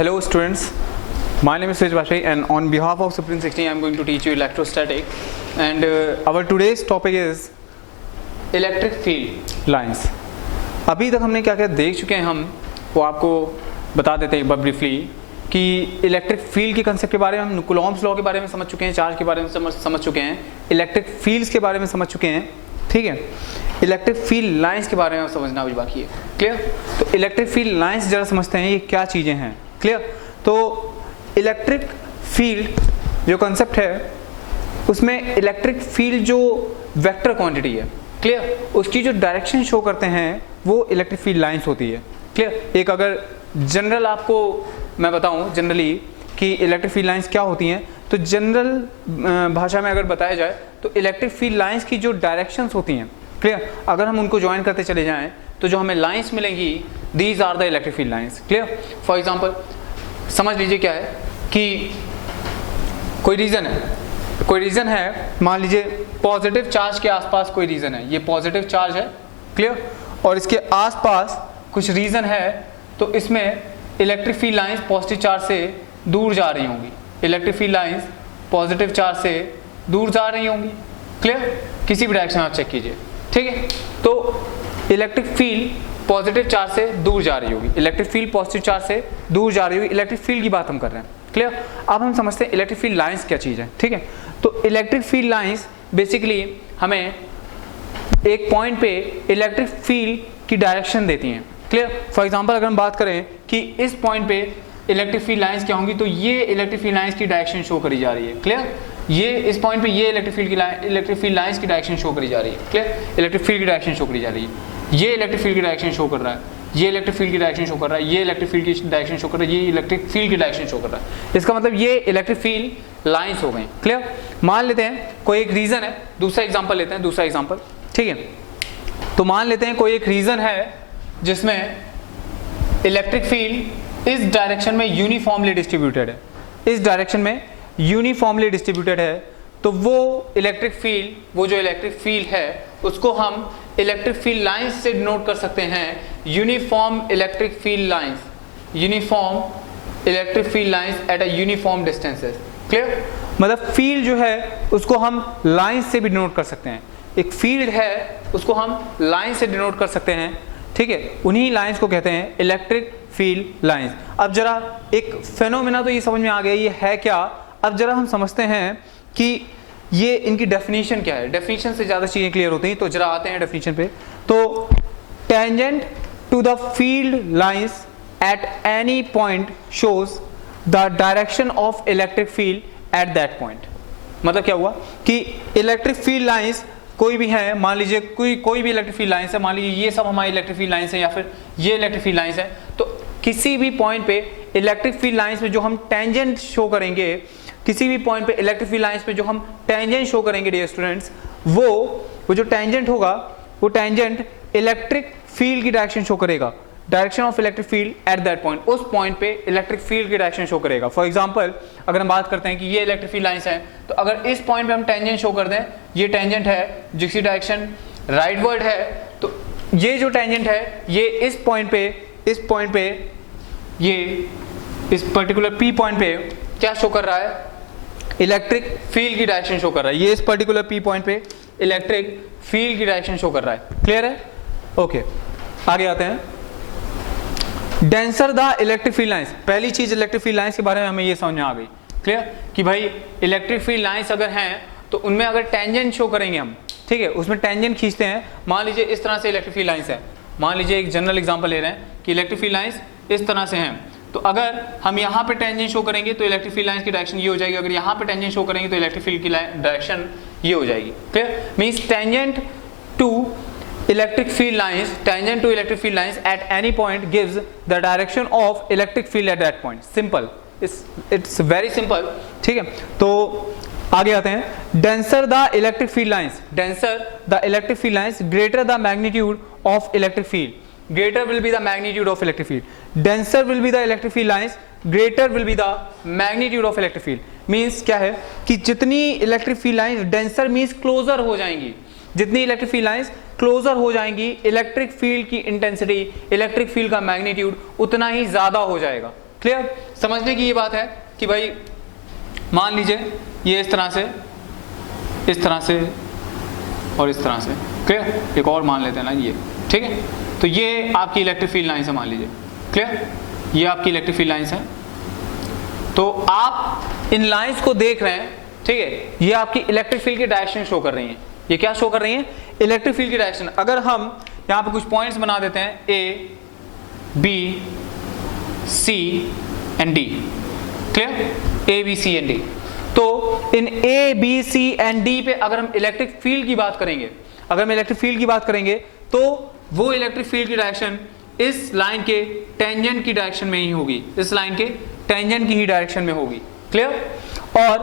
Hello students, my name is Sej Bashai and on behalf of Supreme 16 I am going to teach you electrostatic and our today's topic is electric field lines. अभी तक हमने क्या क्या देख चुके हैं हम वो आपको बता देते हैं एक बार ब्रीफली कि इलेक्ट्रिक फील्ड के कंसेप्ट के बारे में हम कूलॉम्स लॉ के बारे में समझ चुके हैं, चार्ज के बारे में समझ चुके हैं, इलेक्ट्रिक फील्ड्स के बारे में समझ चुके हैं, ठीक है। इलेक्ट्रिक फील्ड लाइंस के बारे में समझना अभी बाकी है, क्लियर। तो इलेक्ट्रिक फील्ड लाइंस जरा समझते हैं ये क्या चीज़ें हैं, क्लियर। तो इलेक्ट्रिक फील्ड जो कंसेप्ट है उसमें इलेक्ट्रिक फील्ड जो वेक्टर क्वांटिटी है, क्लियर, उसकी जो डायरेक्शन शो करते हैं वो इलेक्ट्रिक फील्ड लाइंस होती है, क्लियर। एक अगर जनरल आपको मैं बताऊं जनरली कि इलेक्ट्रिक फील्ड लाइंस क्या होती हैं, तो जनरल भाषा में अगर बताया जाए तो इलेक्ट्रिक फील्ड लाइंस की जो डायरेक्शंस होती हैं, क्लियर, अगर हम उनको ज्वाइन करते चले जाएं तो जो हमें लाइंस मिलेंगी these are the electric field lines, clear. For example समझ लीजिए क्या है कि कोई रीजन है, मान लीजिए पॉजिटिव चार्ज के आसपास कोई रीजन है, ये पॉजिटिव चार्ज है, क्लियर, और इसके आसपास कुछ रीजन है, तो इसमें electric field lines positive charge से दूर जा रही होंगी, electric field lines positive charge से दूर जा रही होंगी, क्लियर, किसी भी डायरेक्शन आप चेक कीजिए, ठीक है। तो इलेक्ट्रिक फील्ड पॉजिटिव चार्ज से दूर जा रही होगी, इलेक्ट्रिक फील्ड पॉजिटिव चार्ज से दूर जा रही होगी, इलेक्ट्रिक फील्ड की बात हम कर रहे हैं, क्लियर। अब हम समझते हैं इलेक्ट्रिक फील्ड लाइंस क्या चीज़ है, ठीक है। तो इलेक्ट्रिक फील्ड लाइंस बेसिकली हमें एक पॉइंट पे इलेक्ट्रिक फील्ड की डायरेक्शन देती हैं, क्लियर। फॉर एग्जांपल अगर हम बात करें कि इस पॉइंट पे इलेक्ट्रिक फील्ड लाइंस क्या होंगी, तो ये इलेक्ट्रिक फील्ड लाइंस की डायरेक्शन शो करी जा रही है, क्लियर। ये इस पॉइंट पे ये इलेक्ट्रिक फील्ड लाइंस की डायरेक्शन शो करी जा रही है, क्लियर, इलेक्ट्रिक फील्ड की डायरेक्शन शो करी जा रही है, ये इलेक्ट्रिक फील्ड की डायरेक्शन शो कर रहा है, ये इलेक्ट्रिक फील्ड की डायरेक्शन शो कर रहा है, ये इलेक्ट्रिक फील्ड की डायरेक्शन शो कर रहा है, ये इलेक्ट्रिक फील्ड की डायरेक्शन शो कर रहा है। इसका मतलब ये इलेक्ट्रिक फील्ड लाइंस हो गई, क्लियर। मान लेते हैं कोई एक रीजन है, दूसरा एग्जांपल लेते हैं, दूसरा एग्जांपल, ठीक है। तो मान लेते हैं कोई एक रीजन है जिसमें इलेक्ट्रिक फील्ड इस डायरेक्शन में यूनिफॉर्मली डिस्ट्रीब्यूटेड है, इस डायरेक्शन में यूनिफॉर्मली डिस्ट्रीब्यूटेड है, तो वो इलेक्ट्रिक फील्ड, वो जो इलेक्ट्रिक फील्ड है उसको हम इलेक्ट्रिक फील्ड लाइंस से डिनोट कर सकते हैं, uniform electric field lines, uniform electric field lines at a uniform distances, clear. मतलब फील्ड जो है उसको हम लाइंस से भी डिनोट कर सकते हैं, एक फील्ड है उसको हम लाइन से डिनोट कर सकते हैं, ठीक है। उन्हीं लाइंस को कहते हैं इलेक्ट्रिक फील्ड लाइंस। अब जरा एक फेनोमेना तो ये समझ में आ गया ये है क्या, अब जरा हम समझते हैं कि ये इनकी डेफिनेशन क्या है। डेफिनेशन से ज़्यादा चीज़ें क्लियर होती हैं, तो जरा आते हैं डेफिनेशन पे। तो tangent to the field lines at any point shows the direction of electric field at that point. मतलब क्या हुआ कि इलेक्ट्रिक फील्ड लाइंस कोई भी है, मान लीजिए कोई भी इलेक्ट्रिक फील्ड लाइंस है, मान लीजिए ये सब हमारी इलेक्ट्रिक फील्ड लाइंस है या फिर ये इलेक्ट्रिक फील्ड लाइंस है, तो किसी भी पॉइंट पे इलेक्ट्रिक फील्ड लाइंस में जो हम टेंजेंट शो करेंगे, किसी भी पॉइंट पे इलेक्ट्रिक फील्ड लाइंस पे जो हम टेंजेंट शो करेंगे डियर स्टूडेंट्स, वो जो टेंजेंट होगा वो टेंजेंट इलेक्ट्रिक फील्ड की डायरेक्शन शो करेगा, direction of electric field at that point, उस पॉइंट पे इलेक्ट्रिक फील्ड की डायरेक्शन शो करेगा। फॉर एग्जांपल अगर हम बात करते हैं कि ये इलेक्ट्रिक फील्ड लाइंस है, तो अगर इस पॉइंट पे हम टेंजेंट शो कर दें, ये टेंजेंट है जिसकी डायरेक्शन राइटवर्ड है, तो ये जो टेंजेंट है ये इस पॉइंट पे ये इस पर्टिकुलर पी पॉइंट पे क्या शो कर रहा है, इलेक्ट्रिक फील्ड की डायरेक्शन शो कर रहा है, ये इस पर्टिकुलर पी पॉइंट पे इलेक्ट्रिक फील्ड की डायरेक्शन शो कर रहा है, क्लियर है। ओके आगे आते हैं। Denser the electric field lines, पहली चीज इलेक्ट्रिक फील्ड लाइंस के बारे में हमें ये समझ में आ गई, क्लियर, कि भाई इलेक्ट्रिक फील्ड लाइंस अगर हैं तो उनमें अगर टेंजेंट शो करेंगे हम, ठीक है, उसमें टेंजेंट खींचते हैं, मान लीजिए इस तरह से इलेक्ट्रिक फील्ड लाइंस है, मान लीजिए एक जनरल एग्जांपल ले रहे हैं कि इलेक्ट्रिक फील्ड लाइंस इस तरह से हैं, तो अगर हम यहाँ पे टेंजेंट शो करेंगे तो इलेक्ट्रिक फील्ड लाइंस की डायरेक्शन ये हो जाएगी, अगर यहाँ पे टेंजेंट शो करेंगे तो इलेक्ट्रिक फील्ड की डायरेक्शन ये हो जाएगी, clear. Means tangent to electric field lines, tangent to electric field lines at any point gives the direction of electric field at that point. Simple, it's very simple, ठीक है। तो आगे आते हैं। denser the electric field lines, denser the electric field lines, greater the magnitude of electric field, greater will be the magnitude of electric field, denser will be the electric field lines, greater will be the magnitude of electric field. Means क्या है कि जितनी electric field lines denser means closer हो जाएंगी, जितनी electric field lines closer हो जाएंगी, electric field की इंटेंसिटी, इलेक्ट्रिक फील्ड का मैग्नीट्यूड उतना ही ज्यादा हो जाएगा, क्लियर? समझने की ये बात है कि भाई मान लीजिए ये इस तरह से और इस तरह से, क्लियर? एक और मान लेते हैं ना ये, ठीक है? तो ये आपकी इलेक्ट्रिक फील्ड लाइन्स है मान लीजिए, क्लियर? ये आपकी इलेक्ट्रिक फील्ड लाइन्स हैं। तो आप इन लाइन्स को देख रहे हैं, ठीक है? ये आपकी इलेक्ट्रिक फील्ड की डायरेक्शन शो कर रही हैं। ये क्या शो कर रही हैं? इलेक्ट्रिक फील्ड की डायरेक्शन। अगर हम यहाँ पे कुछ पॉइंट्स बना देते हैं A, B, C and D, clear? A, B, C and D। तो इन A, B, C and D पे अगर हम इलेक्ट्रिक फील्ड की बात करेंगे, तो वो इलेक्ट्रिक फील्ड की डायरेक्शन इस लाइन के टेंजेंट की डायरेक्शन में ही होगी, इस लाइन के टेंजेंट की ही डायरेक्शन में होगी, क्लियर? और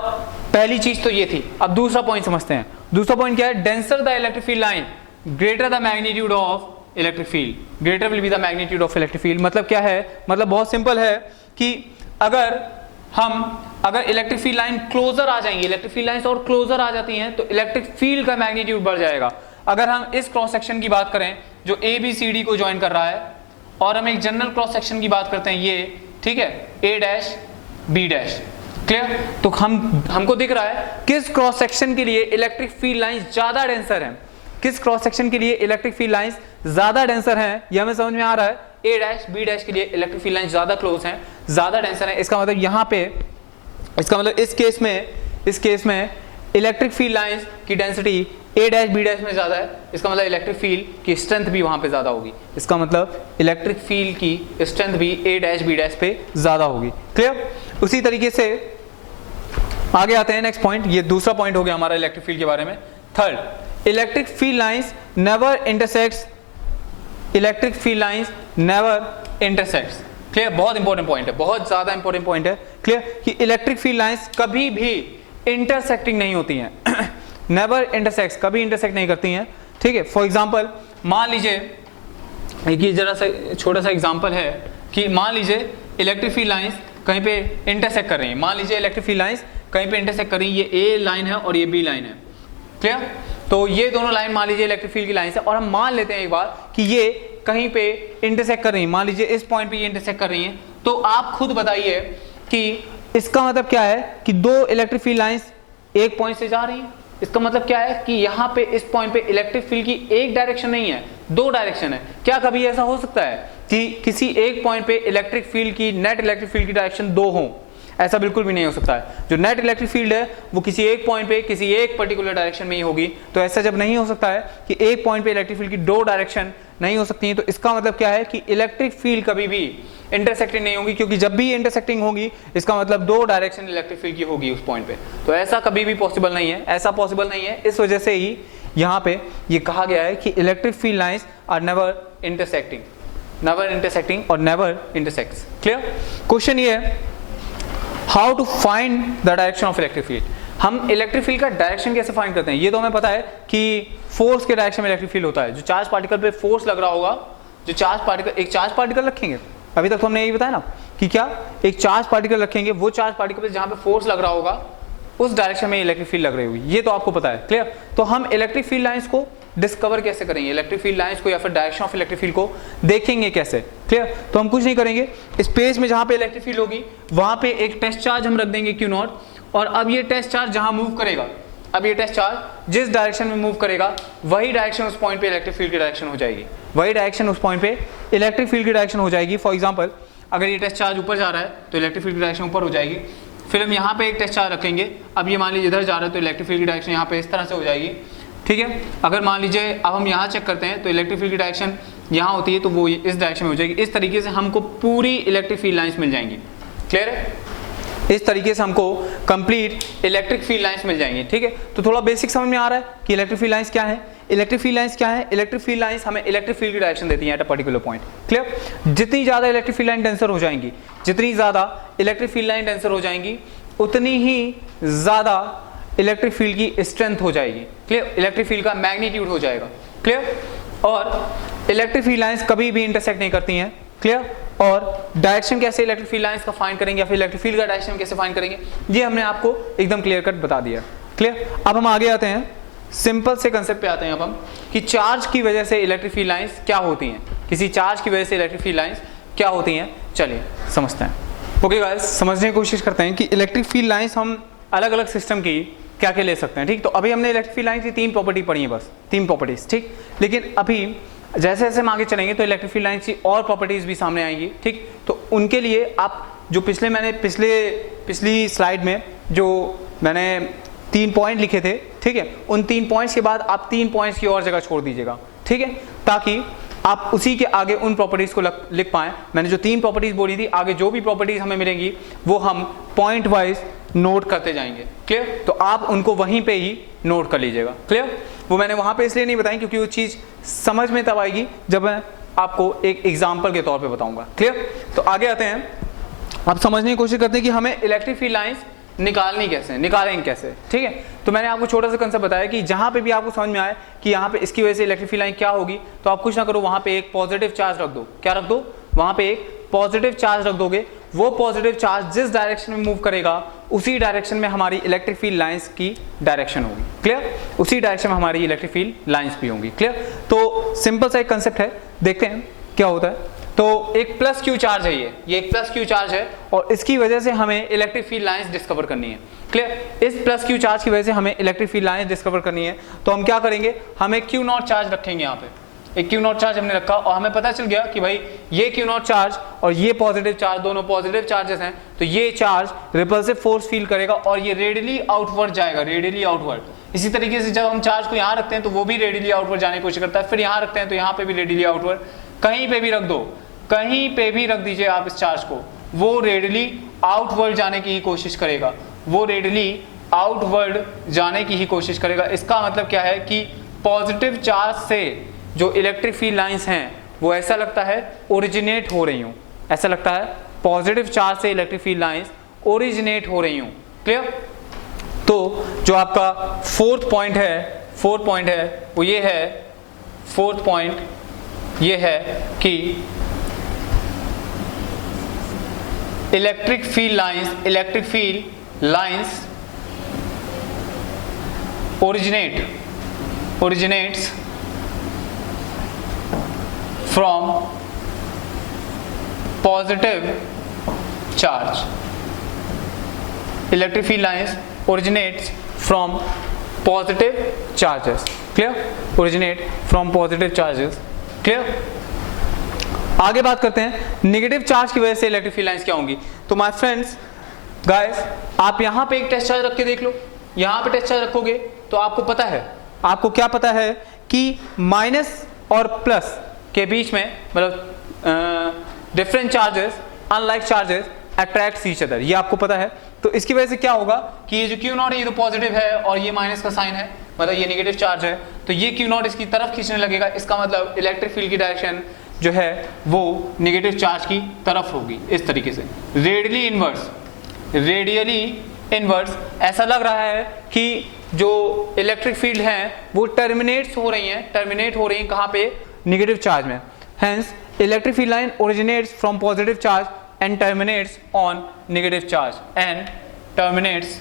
पहली चीज तो ये थी। अब दूसरा पॉइंट समझते हैं। दूसरा पॉइंट क्या है? Denser the electric field line, greater the magnitude of electric field, greater will be the magnitude of electric field. मतलब क्या है? मतलब बहुत सिंपल है कि अगर इलेक्ट्रिक फील्ड लाइन क्लोजर आ जाएंगी, इलेक्ट्रिक फील्ड लाइंस और क्लोजर आ जाती हैं, तो इलेक्ट्रिक फील्ड का मैग्नीट्यूड बढ़ जाएगा। अगर हम इस क्रॉस सेक्शन की बात करें जो ए बी सी डी को ज्वाइन कर रहा है, और हम एक जनरल क्रॉस सेक्शन की बात करते हैं ये, ठीक है, ए डैश बी डैश, क्लियर? तो हमको दिख रहा है किस क्रॉस सेक्शन के लिए इलेक्ट्रिक फील्ड लाइंस ज्यादा डेंसर हैं, किस क्रॉस सेक्शन के लिए इलेक्ट्रिक फील्ड लाइंस ज्यादा डेंसर हैं, ये हमें समझ में आ रहा है। ए डैश बी डैश के लिए इलेक्ट्रिक फील्ड लाइंस ज्यादा क्लोज हैं, ज्यादा डेंसर हैं। इसका मतलब यहाँ पे, इसका मतलब इस केस में इलेक्ट्रिक फील्ड लाइंस की डेंसिटी ए डैश बी डैश में ज्यादा है। इसका मतलब इलेक्ट्रिक फील्ड की स्ट्रेंथ भी वहां पे ज्यादा होगी। इसका मतलब इलेक्ट्रिक फील्ड की स्ट्रेंथ भी ए डैश बी डैश पे ज्यादा होगी, क्लियर? उसी तरीके से आगे आते हैं नेक्स्ट पॉइंट। ये दूसरा पॉइंट हो गया हमारा इलेक्ट्रिक फील्ड के बारे में। Third, electric field lines never intersects, electric field lines never intersects, clear? बहुत इंपॉर्टेंट पॉइंट है, बहुत ज्यादा इंपॉर्टेंट पॉइंट है, क्लियर? कि इलेक्ट्रिक फील्ड लाइंस कभी भी इंटरसेक्टिंग नहीं होती हैं नेवर इंटरसेक्ट्स, कभी इंटरसेक्ट नहीं करती हैं, ठीक है? फॉर एग्जांपल मान लीजिए एक जरा सा छोटा सा एग्जांपल है कि मान लीजिए इलेक्ट्रिक फील्ड लाइंस कहीं पे इंटरसेक्ट कर रही हैं। मान लीजिए इलेक्ट्रिक फील्ड लाइंस कहीं पे इंटरसेक्ट कर रही है, ये ए लाइन है और ये बी लाइन है, क्लियर? तो ये दोनों लाइन मान लीजिए इलेक्ट्रिक फील्ड की लाइन है, और हम मान लेते हैं एक बार कि ये कहीं पे इंटरसेक्ट कर रही है। मान लीजिए इस पॉइंट पे ये इंटरसेक्ट कर रही हैं, तो आप खुद बताइए कि इसका मतलब क्या है कि दो इलेक्ट्रिक फील्ड लाइंस एक पॉइंट से जा रही हैं। इसका मतलब क्या है कि यहाँ पे इस पॉइंट पे इलेक्ट्रिक फील्ड की एक डायरेक्शन नहीं है, दो डायरेक्शन है। क्या कभी ऐसा हो सकता है कि किसी एक पॉइंट पे इलेक्ट्रिक फील्ड की, नेट इलेक्ट्रिक फील्ड की डायरेक्शन दो हो? ऐसा बिल्कुल भी नहीं हो सकता है। जो नेट इलेक्ट्रिक फील्ड है वो किसी एक पॉइंट पे, किसी एक पर्टिकुलर डायरेक्शन में ही होगी। तो ऐसा जब नहीं हो सकता है कि एक पॉइंट पे इलेक्ट्रिक फील्ड की दो डायरेक्शन नहीं हो सकती है, तो इसका मतलब क्या है कि इलेक्ट्रिक फील्ड कभी भी इंटरसेक्टिंग नहीं होगी, क्योंकि जब भी इंटरसेक्टिंग होगी इसका मतलब दो डायरेक्शन इलेक्ट्रिक फील्ड की होगी उस पॉइंट पे। तो ऐसा कभी भी पॉसिबल नहीं है, ऐसा पॉसिबल नहीं है। इस वजह से ही यहाँ पे ये कहा गया है कि electric field lines are never intersecting, never intersecting और नेवर इंटरसेक्ट्स, क्लियर? क्वेश्चन ये है, how to find the direction of electric field. हम इलेक्ट्रिक फील्ड का डायरेक्शन कैसे फाइंड करते हैं? ये तो हमें पता है कि फोर्स के डायरेक्शन में इलेक्ट्रिक फील्ड होता है। जो चार्ज पार्टिकल पे फोर्स लग रहा होगा, जो चार्ज पार्टिकल, एक चार्ज पार्टिकल रखेंगे, अभी तक तो हमने यही बताया ना कि क्या, एक चार्ज पार्टिकल रखेंगे, वो चार्ज पार्टिकल पे जहां पे फोर्स लग रहा होगा उस डायरेक्शन में इलेक्ट्रिक फील्ड लग रही होगी। ये तो आपको पता है, क्लियर? तो हम इलेक्ट्रिक फील्ड लाइंस को डिस्कवर कैसे करेंगे, इलेक्ट्रिक फील्ड लाइंस को या फिर डायरेक्शन ऑफ इलेक्ट्रिक फील्ड को देखेंगे कैसे, क्लियर? तो हम कुछ नहीं करेंगे, स्पेस में जहां पे इलेक्ट्रिक फील्ड होगी वहां पे एक टेस्ट चार्ज हम रख देंगे Q नॉट, और अब ये टेस्ट चार्ज जहां मूव करेगा, अब ये टेस्ट चार्ज जिस डायरेक्शन में मूव करेगा वही डायरेक्शन उस पॉइंट पे इलेक्ट्रिक फील्ड की डायरेक्शन हो जाएगी, वही डायरेक्शन उस पॉइंट पे इलेक्ट्रिक फील्ड की डायरेक्शन हो जाएगी। फॉर एग्जांपल अगर ये टेस्ट चार्ज ऊपर जा रहा है तो इलेक्ट्रिक फील्ड की डायरेक्शन ऊपर हो जाएगी। फिर हम यहाँ पे एक टेस्ट चार्ज रखेंगे, अब ये मान लीजिए इधर जा रहा है तो इलेक्ट्रिक फील्ड की डायरेक्शन यहाँ पे इस तरह से हो जाएगी, ठीक है? अगर मान लीजिए अब हम यहाँ चेक करते हैं तो इलेक्ट्रिक फील्ड की डायरेक्शन यहाँ होती है तो वो इस डायरेक्शन में हो जाएगी। इस तरीके से हमको पूरी इलेक्ट्रिक फील्ड लाइंस मिल जाएंगी, क्लियर है? इस तरीके से हमको कंप्लीट इलेक्ट्रिक फील्ड लाइंस मिल जाएंगी, ठीक है? तो थोड़ा बेसिक समझ में आ रहा है कि इलेक्ट्रिक फील्ड लाइंस क्या है। इलेक्ट्रिक फील्ड लाइंस क्या है? इलेक्ट्रिक फील्ड लाइंस हमें इलेक्ट्रिक फील्ड की डायरेक्शन देती है at a particular point, clear? जितनी ज्यादा इलेक्ट्रिक फील्ड लाइन डेंसर हो जाएंगी, जितनी ज्यादा इलेक्ट्रिक फील्ड लाइन डेंसर हो जाएंगी, उतनी ही ज्यादा इलेक्ट्रिक फील्ड की स्ट्रेंथ हो जाएगी, क्लियर? इलेक्ट्रिक फील्ड का मैग्नीट्यूड हो जाएगा, क्लियर? और इलेक्ट्रिक फील्ड लाइंस कभी भी इंटरसेक्ट नहीं करती हैं, क्लियर? और डायरेक्शन कैसे इलेक्ट्रिक फील्ड लाइंस का फाइंड करेंगे या फिर इलेक्ट्रिक फील्ड का डायरेक्शन कैसे फाइंड करेंगे, ये हमने आपको एकदम क्लियर कट बता दिया, क्लियर? अब हम आगे आते हैं, सिंपल से कंसेप्ट पे आते हैं अब हम कि चार्ज की वजह से इलेक्ट्रिक फील्ड लाइंस क्या होती हैं, किसी चार्ज की वजह से इलेक्ट्रिक फील्ड लाइंस क्या होती हैं। चलिए समझते हैं। ओके गाइस, समझने की कोशिश करते हैं कि इलेक्ट्रिक फील्ड लाइंस हम अलग अलग सिस्टम की क्या क्या ले सकते हैं। ठीक, तो अभी हमने इलेक्ट्रिक फील्ड लाइंस की 3 प्रॉपर्टी पढ़ी है, बस 3 प्रॉपर्टीज। ठीक, लेकिन अभी जैसे जैसे हम आगे चलेंगे तो इलेक्ट्रिक फील्ड लाइंस की और प्रॉपर्टीज भी सामने आएंगी। ठीक, तो उनके लिए आप जो पिछली स्लाइड में जो मैंने 3 पॉइंट लिखे थे, ठीक है, उन 3 पॉइंट्स के बाद आप 3 पॉइंट्स की और जगह छोड़ दीजिएगा। ठीक है, ताकि आप उसी के आगे उन प्रॉपर्टीज को लिख पाएं। मैंने जो 3 प्रॉपर्टीज बोली थी, आगे जो भी प्रॉपर्टीज हमें मिलेंगी वो हम पॉइंट वाइज नोट करते जाएंगे। क्लियर? तो आप उनको वहीं पे ही नोट कर लीजिएगा। क्लियर? वो मैंने वहां पे इसलिए नहीं बताई क्योंकि वो चीज समझ में तब आएगी जब मैं आपको एक एग्जाम्पल के तौर पर बताऊंगा। क्लियर? तो आगे आते हैं, अब समझने की कोशिश करते हैं कि हमें इलेक्ट्रिक फील्ड लाइंस निकालेंगे कैसे। ठीक है, तो मैंने आपको छोटा सा कंसेप्ट बताया कि जहां पे भी आपको समझ में आए कि यहाँ पे इसकी वजह से इलेक्ट्रिक फील्ड लाइन क्या होगी, तो आप कुछ ना करो, वहां पे एक पॉजिटिव चार्ज रख दो। क्या रख दो? वहां पे एक पॉजिटिव चार्ज रख दोगे। वो पॉजिटिव चार्ज जिस डायरेक्शन में मूव करेगा उसी डायरेक्शन में हमारी इलेक्ट्रिक फील्ड लाइंस की डायरेक्शन होगी। क्लियर? उसी डायरेक्शन में हमारी इलेक्ट्रिक फील्ड लाइंस भी होंगी। क्लियर? तो सिंपल सा एक कंसेप्ट है, देखते हैं क्या होता है। तो एक प्लस क्यू चार्ज है, ये एक प्लस क्यू चार्ज है और इसकी वजह से हमें इलेक्ट्रिक फील्ड लाइंस डिस्कवर करनी है। क्लियर? इस प्लस क्यू चार्ज की वजह से हमें इलेक्ट्रिक फील्ड लाइंस डिस्कवर करनी है। तो हम क्या करेंगे, हम एक क्यू नॉट चार्ज रखेंगे। यहाँ पे एक क्यू नॉट चार्ज हमने रखा और हमें पता चल गया कि भाई ये क्यू नॉट चार्ज और ये पॉजिटिव चार्ज दोनों पॉजिटिव चार्जेस हैं, तो ये चार्ज रिपल्सिव फोर्स फील करेगा और ये रेडियली आउटवर्ड जाएगा, रेडियली आउटवर्ड। इसी तरीके से जब हम चार्ज को यहाँ रखते हैं तो वो भी रेडियली आउटवर्ड जाने की कोशिश करता है, फिर यहाँ रखते हैं तो यहाँ पे भी रेडियली आउटवर्ड। कहीं पे भी रख दो, कहीं पे भी रख दीजिए आप इस चार्ज को, वो रेडियली आउटवर्ड जाने की ही कोशिश करेगा, वो रेडियली आउटवर्ड जाने की ही कोशिश करेगा। इसका मतलब क्या है कि पॉजिटिव चार्ज से जो इलेक्ट्रिक फील्ड लाइंस हैं वो ऐसा लगता है ओरिजिनेट हो रही हूं, ऐसा लगता है पॉजिटिव चार्ज से इलेक्ट्रिक फील्ड लाइंस ओरिजिनेट हो रही हूं। क्लियर? तो जो आपका फोर्थ पॉइंट है वो ये है, फोर्थ पॉइंट ये है कि electric field lines originates from positive charge. Electric field lines originates from positive charges. Clear? Originate from positive charges. Clear? आगे बात करते हैं नेगेटिव चार्ज की वजह से इलेक्ट्रिक फील्ड लाइंस क्या होंगी। तो माय फ्रेंड्स, गाइस, आप यहां पे एक टेस्ट चार्ज रख के देख लो। यहां पे टेस्ट चार्ज रखोगे तो आपको पता है, आपको क्या पता है कि माइनस और प्लस के बीच में, मतलब different charges, unlike charges attract each other, ये आपको पता है। तो इसकी वजह से क्या होगा कि ये जो क्यू नॉट है ये तो पॉजिटिव है और ये माइनस का साइन है, मतलब ये नेगेटिव चार्ज है, तो ये क्यू नॉट इसकी तरफ खींचने लगेगा। इसका मतलब इलेक्ट्रिक फील्ड की डायरेक्शन जो है वो नेगेटिव चार्ज की तरफ होगी, इस तरीके से रेडियली इनवर्स। ऐसा लग रहा है कि जो इलेक्ट्रिक फील्ड हैं वो टर्मिनेट हो रही हैं कहाँ पे? नेगेटिव चार्ज में। Hence electric field line originates from positive charge and terminates on negative charge and terminates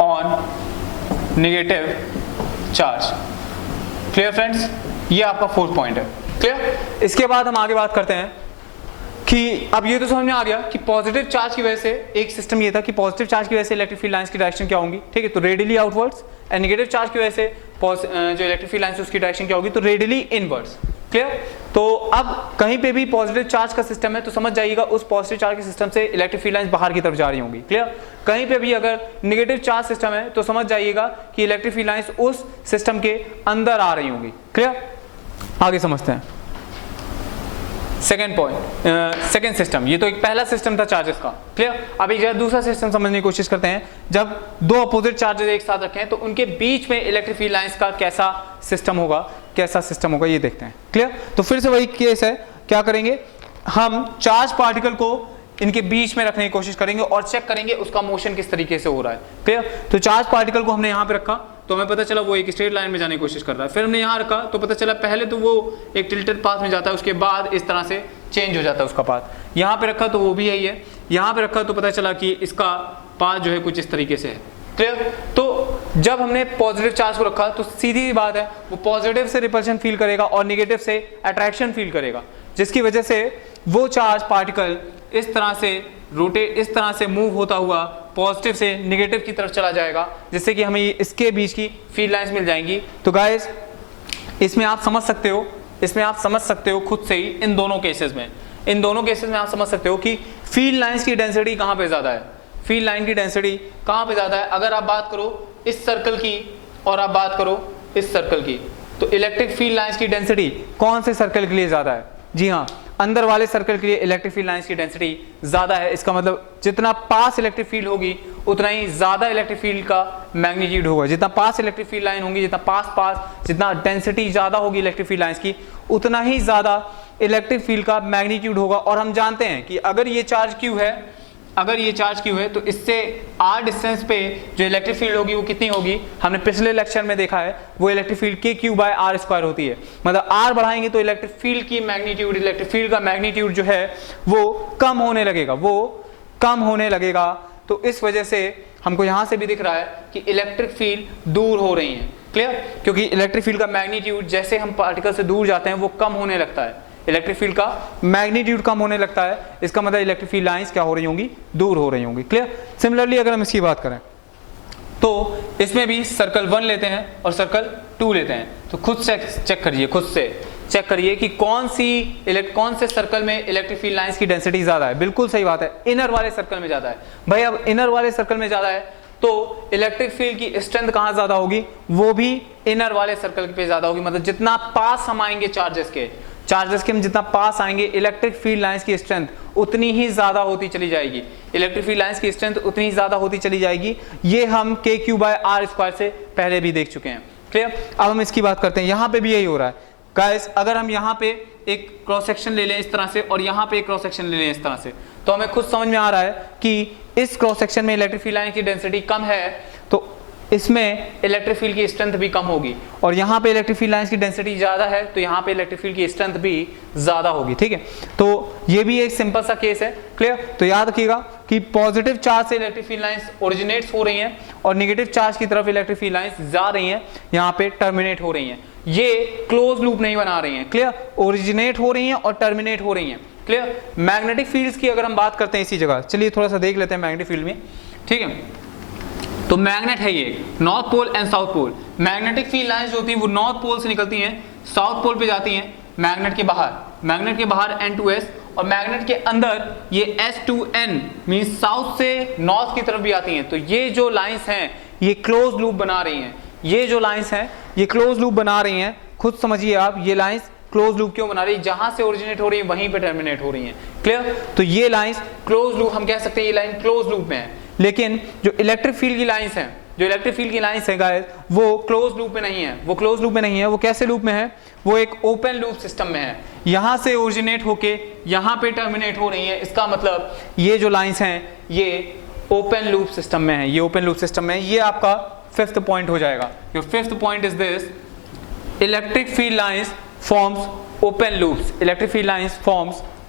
on negative charge. Clear friends? ये आपका फोर्थ पॉइंट है। क्लियर? इसके बाद हम आगे बात करते हैं कि अब ये तो समझ में आ गया कि पॉजिटिव चार्ज की वजह से एक सिस्टम ये था कि पॉजिटिव चार्ज की वजह से इलेक्ट्रिक फील्ड लाइंस की डायरेक्शन क्या होंगी। ठीक है, तो radially outwards, and negative charge की वजह से जो इलेक्ट्रिक फील्ड लाइंस उसकी डायरेक्शन क्या होगी, तो रेडियली इनवर्ड्स। क्लियर? तो अब कहीं पे भी पॉजिटिव चार्ज का सिस्टम है तो समझ जाइएगा उस पॉजिटिव चार्ज के सिस्टम से इलेक्ट्रिक फील्ड लाइंस बाहर की तरफ जा रही होंगी। क्लियर? कहीं पे भी अगर नेगेटिव चार्ज सिस्टम है तो समझ जाइएगा कि इलेक्ट्रिक फील्ड लाइंस उस सिस्टम के अंदर आ रही होंगी। क्लियर? आगे समझते हैं सेकेंड पॉइंट, सेकेंड सिस्टम। ये तो एक पहला सिस्टम था चार्जेस का। क्लियर? अभी जब दूसरा सिस्टम समझने की कोशिश करते हैं, जब दो अपोजिट चार्जेस एक साथ रखे हैं तो उनके बीच में इलेक्ट्रिक फील्ड लाइंस का कैसा सिस्टम होगा ये देखते हैं। क्लियर? तो फिर से वही केस है, क्या करेंगे, हम चार्ज पार्टिकल को इनके बीच में रखने की कोशिश करेंगे और चेक करेंगे उसका मोशन किस तरीके से हो रहा है। क्लियर? तो चार्ज पार्टिकल को हमने यहाँ पे रखा तो हमें पता चला वो एक स्ट्रेट लाइन में जाने की कोशिश कर रहा है। फिर हमने यहाँ रखा तो पता चला पहले तो वो एक टिल्टेड पाथ में जाता है, उसके बाद इस तरह से चेंज हो जाता है उसका पाथ। यहाँ पे रखा तो वो भी है, यहाँ पे रखा तो पता चला कि इसका पाथ जो है कुछ इस तरीके से है। क्लियर? तो जब हमने पॉजिटिव चार्ज को रखा तो सीधी सी बात है वो पॉजिटिव से रिपल्शन फील करेगा और नेगेटिव से अट्रैक्शन फील करेगा, जिसकी वजह से वो चार्ज पार्टिकल इस तरह से मूव होता हुआ पॉजिटिव से नेगेटिव की तरफ चला जाएगा, जिससे कि हमें इसके बीच की फील्ड लाइंस मिल जाएंगी। तो गाइस इसमें आप समझ सकते हो खुद से ही इन दोनों केसेस में आप समझ सकते हो कि फील्ड लाइंस की डेंसिटी कहाँ पे ज़्यादा है, फील्ड लाइन की डेंसिटी कहाँ पे ज़्यादा है। अगर आप बात करो इस सर्कल की और आप बात करो इस सर्कल की, तो इलेक्ट्रिक फील्ड लाइंस की डेंसिटी कौन से सर्कल के लिए ज़्यादा है? जी हाँ, अंदर वाले सर्कल के लिए इलेक्ट्रिक फील्ड लाइंस की डेंसिटी ज़्यादा है। इसका मतलब जितना पास इलेक्ट्रिक फील्ड होगी उतना ही ज़्यादा इलेक्ट्रिक फील्ड का मैग्नीट्यूड होगा। जितना पास इलेक्ट्रिक फील्ड लाइन होगी, जितना डेंसिटी ज़्यादा होगी इलेक्ट्रिक फील्ड लाइंस की, उतना ही ज़्यादा इलेक्ट्रिक फील्ड का मैग्नीट्यूड होगा। और हम जानते हैं कि अगर ये चार्ज क्यू है तो इससे r डिस्टेंस पे जो इलेक्ट्रिक फील्ड होगी वो कितनी होगी? हमने पिछले लेक्चर में देखा है वो इलेक्ट्रिक फील्ड kq/r² होती है। मतलब r बढ़ाएंगे तो इलेक्ट्रिक फील्ड का मैग्नीट्यूड जो है वो कम होने लगेगा। तो इस वजह से हमको यहाँ से भी दिख रहा है कि इलेक्ट्रिक फील्ड दूर हो रही है। क्लियर? क्योंकि इलेक्ट्रिक फील्ड का मैग्नीट्यूड जैसे हम पार्टिकल से दूर जाते हैं वो कम होने लगता है, इलेक्ट्रिक फील्ड का मैग्नीट्यूड कम होने लगता है। इसका मतलब इलेक्ट्रिक फील्ड लाइंस क्या हो रही होंगी? दूर हो रही होंगी। क्लियर? सिमिलरली अगर हम इसकी बात करें तो इसमें भी सर्कल 1 लेते हैं और सर्कल 2 लेते हैं। तो खुद से चेक करिए कि कौन से सर्कल में इलेक्ट्रिक फील्ड लाइंस की डेंसिटी ज्यादा है। बिल्कुल सही बात है, इनर वाले सर्कल में ज्यादा है। भाई अब इनर वाले सर्कल में ज्यादा है तो इलेक्ट्रिक फील्ड की स्ट्रेंथ कहाँ ज्यादा होगी? वो भी इनर वाले सर्कल पे ज्यादा होगी। मतलब जितना पास हम आएंगे चार्जेस के हम जितना पास आएंगे इलेक्ट्रिक फील्ड लाइंस की स्ट्रेंथ उतनी ही ज्यादा होती चली जाएगी। ये हम kq/r² से पहले भी देख चुके हैं। क्लियर? अब हम इसकी बात करते हैं। यहाँ पे भी यही हो रहा है गाइस। अगर हम यहाँ पे एक क्रॉस सेक्शन ले लें इस तरह से और यहाँ पे एक क्रॉस सेक्शन ले लें इस तरह से, तो हमें खुद समझ में आ रहा है कि इस क्रॉस सेक्शन में इलेक्ट्रिक फील्ड लाइन की डेंसिटी कम है तो इसमें इलेक्ट्रिक फील्ड की स्ट्रेंथ भी कम होगी, और यहाँ पे इलेक्ट्रिक फील्ड लाइंस की डेंसिटी ज्यादा है तो यहाँ पे इलेक्ट्रिक फील्ड की स्ट्रेंथ भी ज्यादा होगी। ठीक है, तो ये भी एक सिंपल सा केस है। क्लियर? तो याद रखिएगा कि पॉजिटिव चार्ज से इलेक्ट्रिक फील्ड लाइंस ओरिजिनेट्स हो रही हैं और नेगेटिव चार्ज की तरफ इलेक्ट्रिक फील्ड लाइंस जा रही हैं, यहाँ पे टर्मिनेट हो रही हैं। ये क्लोज लूप नहीं बना रही हैं। क्लियर? ओरिजिनेट हो रही हैं और टर्मिनेट हो रही हैं। क्लियर? मैग्नेटिक फील्ड्स की अगर हम बात करते हैं इसी जगह, चलिए थोड़ा सा देख लेते हैं मैग्नेटिक फील्ड में। ठीक है, तो मैग्नेट है ये north pole and south pole. Magnetic field lines जो होती हैं वो नॉर्थ पोल से निकलती हैं, साउथ पोल पे जाती हैं मैग्नेट के बाहर N2S, और मैग्नेट के अंदर ये S2N मींस साउथ से नॉर्थ की तरफ भी आती हैं। तो ये जो लाइंस हैं ये क्लोज लूप बना रही हैं। खुद समझिए आप, ये लाइंस क्लोज लूप क्यों बना रही है? जहां से ओरिजिनेट हो रही है वहीं पे टर्मिनेट हो रही हैं। क्लियर? तो ये लाइंस क्लोज लूप, हम कह सकते हैं ये लाइन क्लोज लूप में है। लेकिन जो इलेक्ट्रिक फील्ड की लाइंस हैं गाइस वो क्लोज लूप में नहीं है। वो कैसे लूप में है? वो एक ओपन लूप सिस्टम में है। यहां से ओरिजिनेट होके यहां पे टर्मिनेट हो रही है। इसका मतलब ये जो लाइंस हैं ये ओपन लूप सिस्टम में है। ये आपका 5th पॉइंट हो जाएगा। Your 5th point is this: electric field lines forms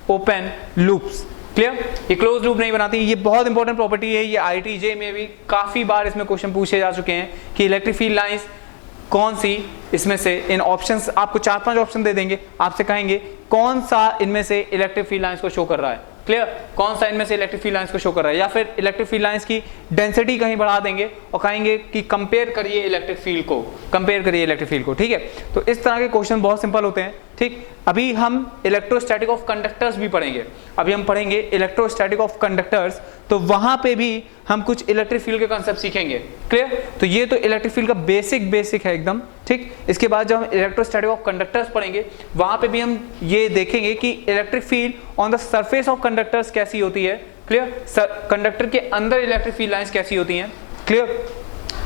open loops. Clear? ये क्लोज लूप नहीं बनाती। ये बहुत इंपॉर्टेंट प्रॉपर्टी है। ये IITJ में भी काफी बार इसमें क्वेश्चन पूछे जा चुके हैं कि इलेक्ट्रिक फील्ड लाइंस कौन सी इसमें से, इन ऑप्शंस आपको 4-5 ऑप्शन दे देंगे, आपसे कहेंगे कौन सा इनमें से इलेक्ट्रिक फील्ड लाइंस को शो कर रहा है। क्लियर? कौन सा इनमें से इलेक्ट्रिक फील्ड लाइंस को शो कर रहा है, या फिर इलेक्ट्रिक फील्ड लाइंस की डेंसिटी कहीं बढ़ा देंगे और कहेंगे कि कंपेयर करिए इलेक्ट्रिक फील्ड को। ठीक है, तो इस तरह के क्वेश्चन बहुत सिंपल होते हैं। ठीक, अभी हम इलेक्ट्रोस्टैटिक ऑफ कंडक्टर्स भी पढ़ेंगे। तो वहां पे भी हम कुछ इलेक्ट्रिक फील्ड के कांसेप्ट सीखेंगे। क्लियर? तो ये तो इलेक्ट्रिक फील्ड का बेसिक है एकदम। ठीक, इसके बाद जब हम इलेक्ट्रोस्टैटिक ऑफ कंडक्टर्स पढ़ेंगे वहां पे भी हम ये देखेंगे कि electric field on the surface of conductors कैसी होती है। क्लियर? कंडक्टर के अंदर इलेक्ट्रिक फील्ड लाइंस कैसी होती हैं। क्लियर?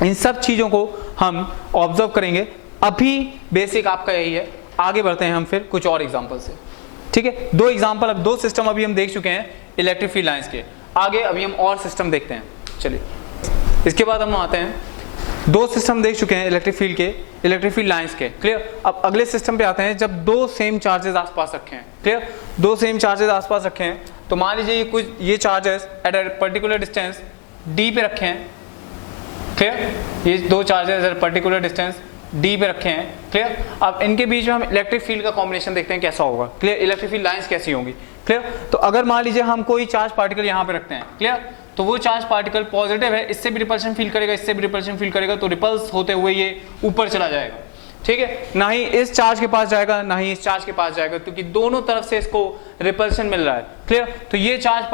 इन सब चीजों को हम ऑब्जर्व करेंगे। अभी बेसिक आपका यही है, आगे बढ़ते हैं हम फिर कुछ और एग्जांपल से। ठीक है, 2 एग्जांपल, अब 2 सिस्टम अभी हम देख चुके हैं इलेक्ट्रिक फील्ड लाइंस के। आगे अभी हम और सिस्टम देखते हैं। चलिए, इसके बाद हम आते हैं, 2 सिस्टम देख चुके हैं इलेक्ट्रिक फील्ड लाइंस के। क्लियर? अब अगले सिस्टम पे आते हैं जब 2 सेम चार्जेस आसपास रखे हैं। क्लियर? 2 सेम चार्जेस आसपास रखे हैं, तो मान लीजिए ये charges at a particular distance d पे रखे हैं। क्लियर, ये दो चार्जेस पर्टिकुलर डिस्टेंस डी पे रखे हैं, क्लियर। अब इनके बीच में हम इलेक्ट्रिक फील्ड का कॉम्बिनेशन देखते हैं कैसा होगा, क्लियर, इलेक्ट्रिक फील्ड लाइंस कैसी होंगी, क्लियर। तो अगर मान लीजिए हम कोई चार्ज पार्टिकल यहाँ पे रखते हैं, क्लियर, तो वो चार्ज पार्टिकल पॉजिटिव है, इससे भी रिपल्शन फील करेगा, इससे भी रिपल्शन फील करेगा, तो रिपल्स होते हुए ये ऊपर चला जाएगा, ठीक है। ना ही इस चार्ज के पास जाएगा ना ही इस चार्ज के पास जाएगा, क्योंकि दोनों तरफ से इसको रिपल्शन मिल रहा है, क्लियर। तो ये चार्ज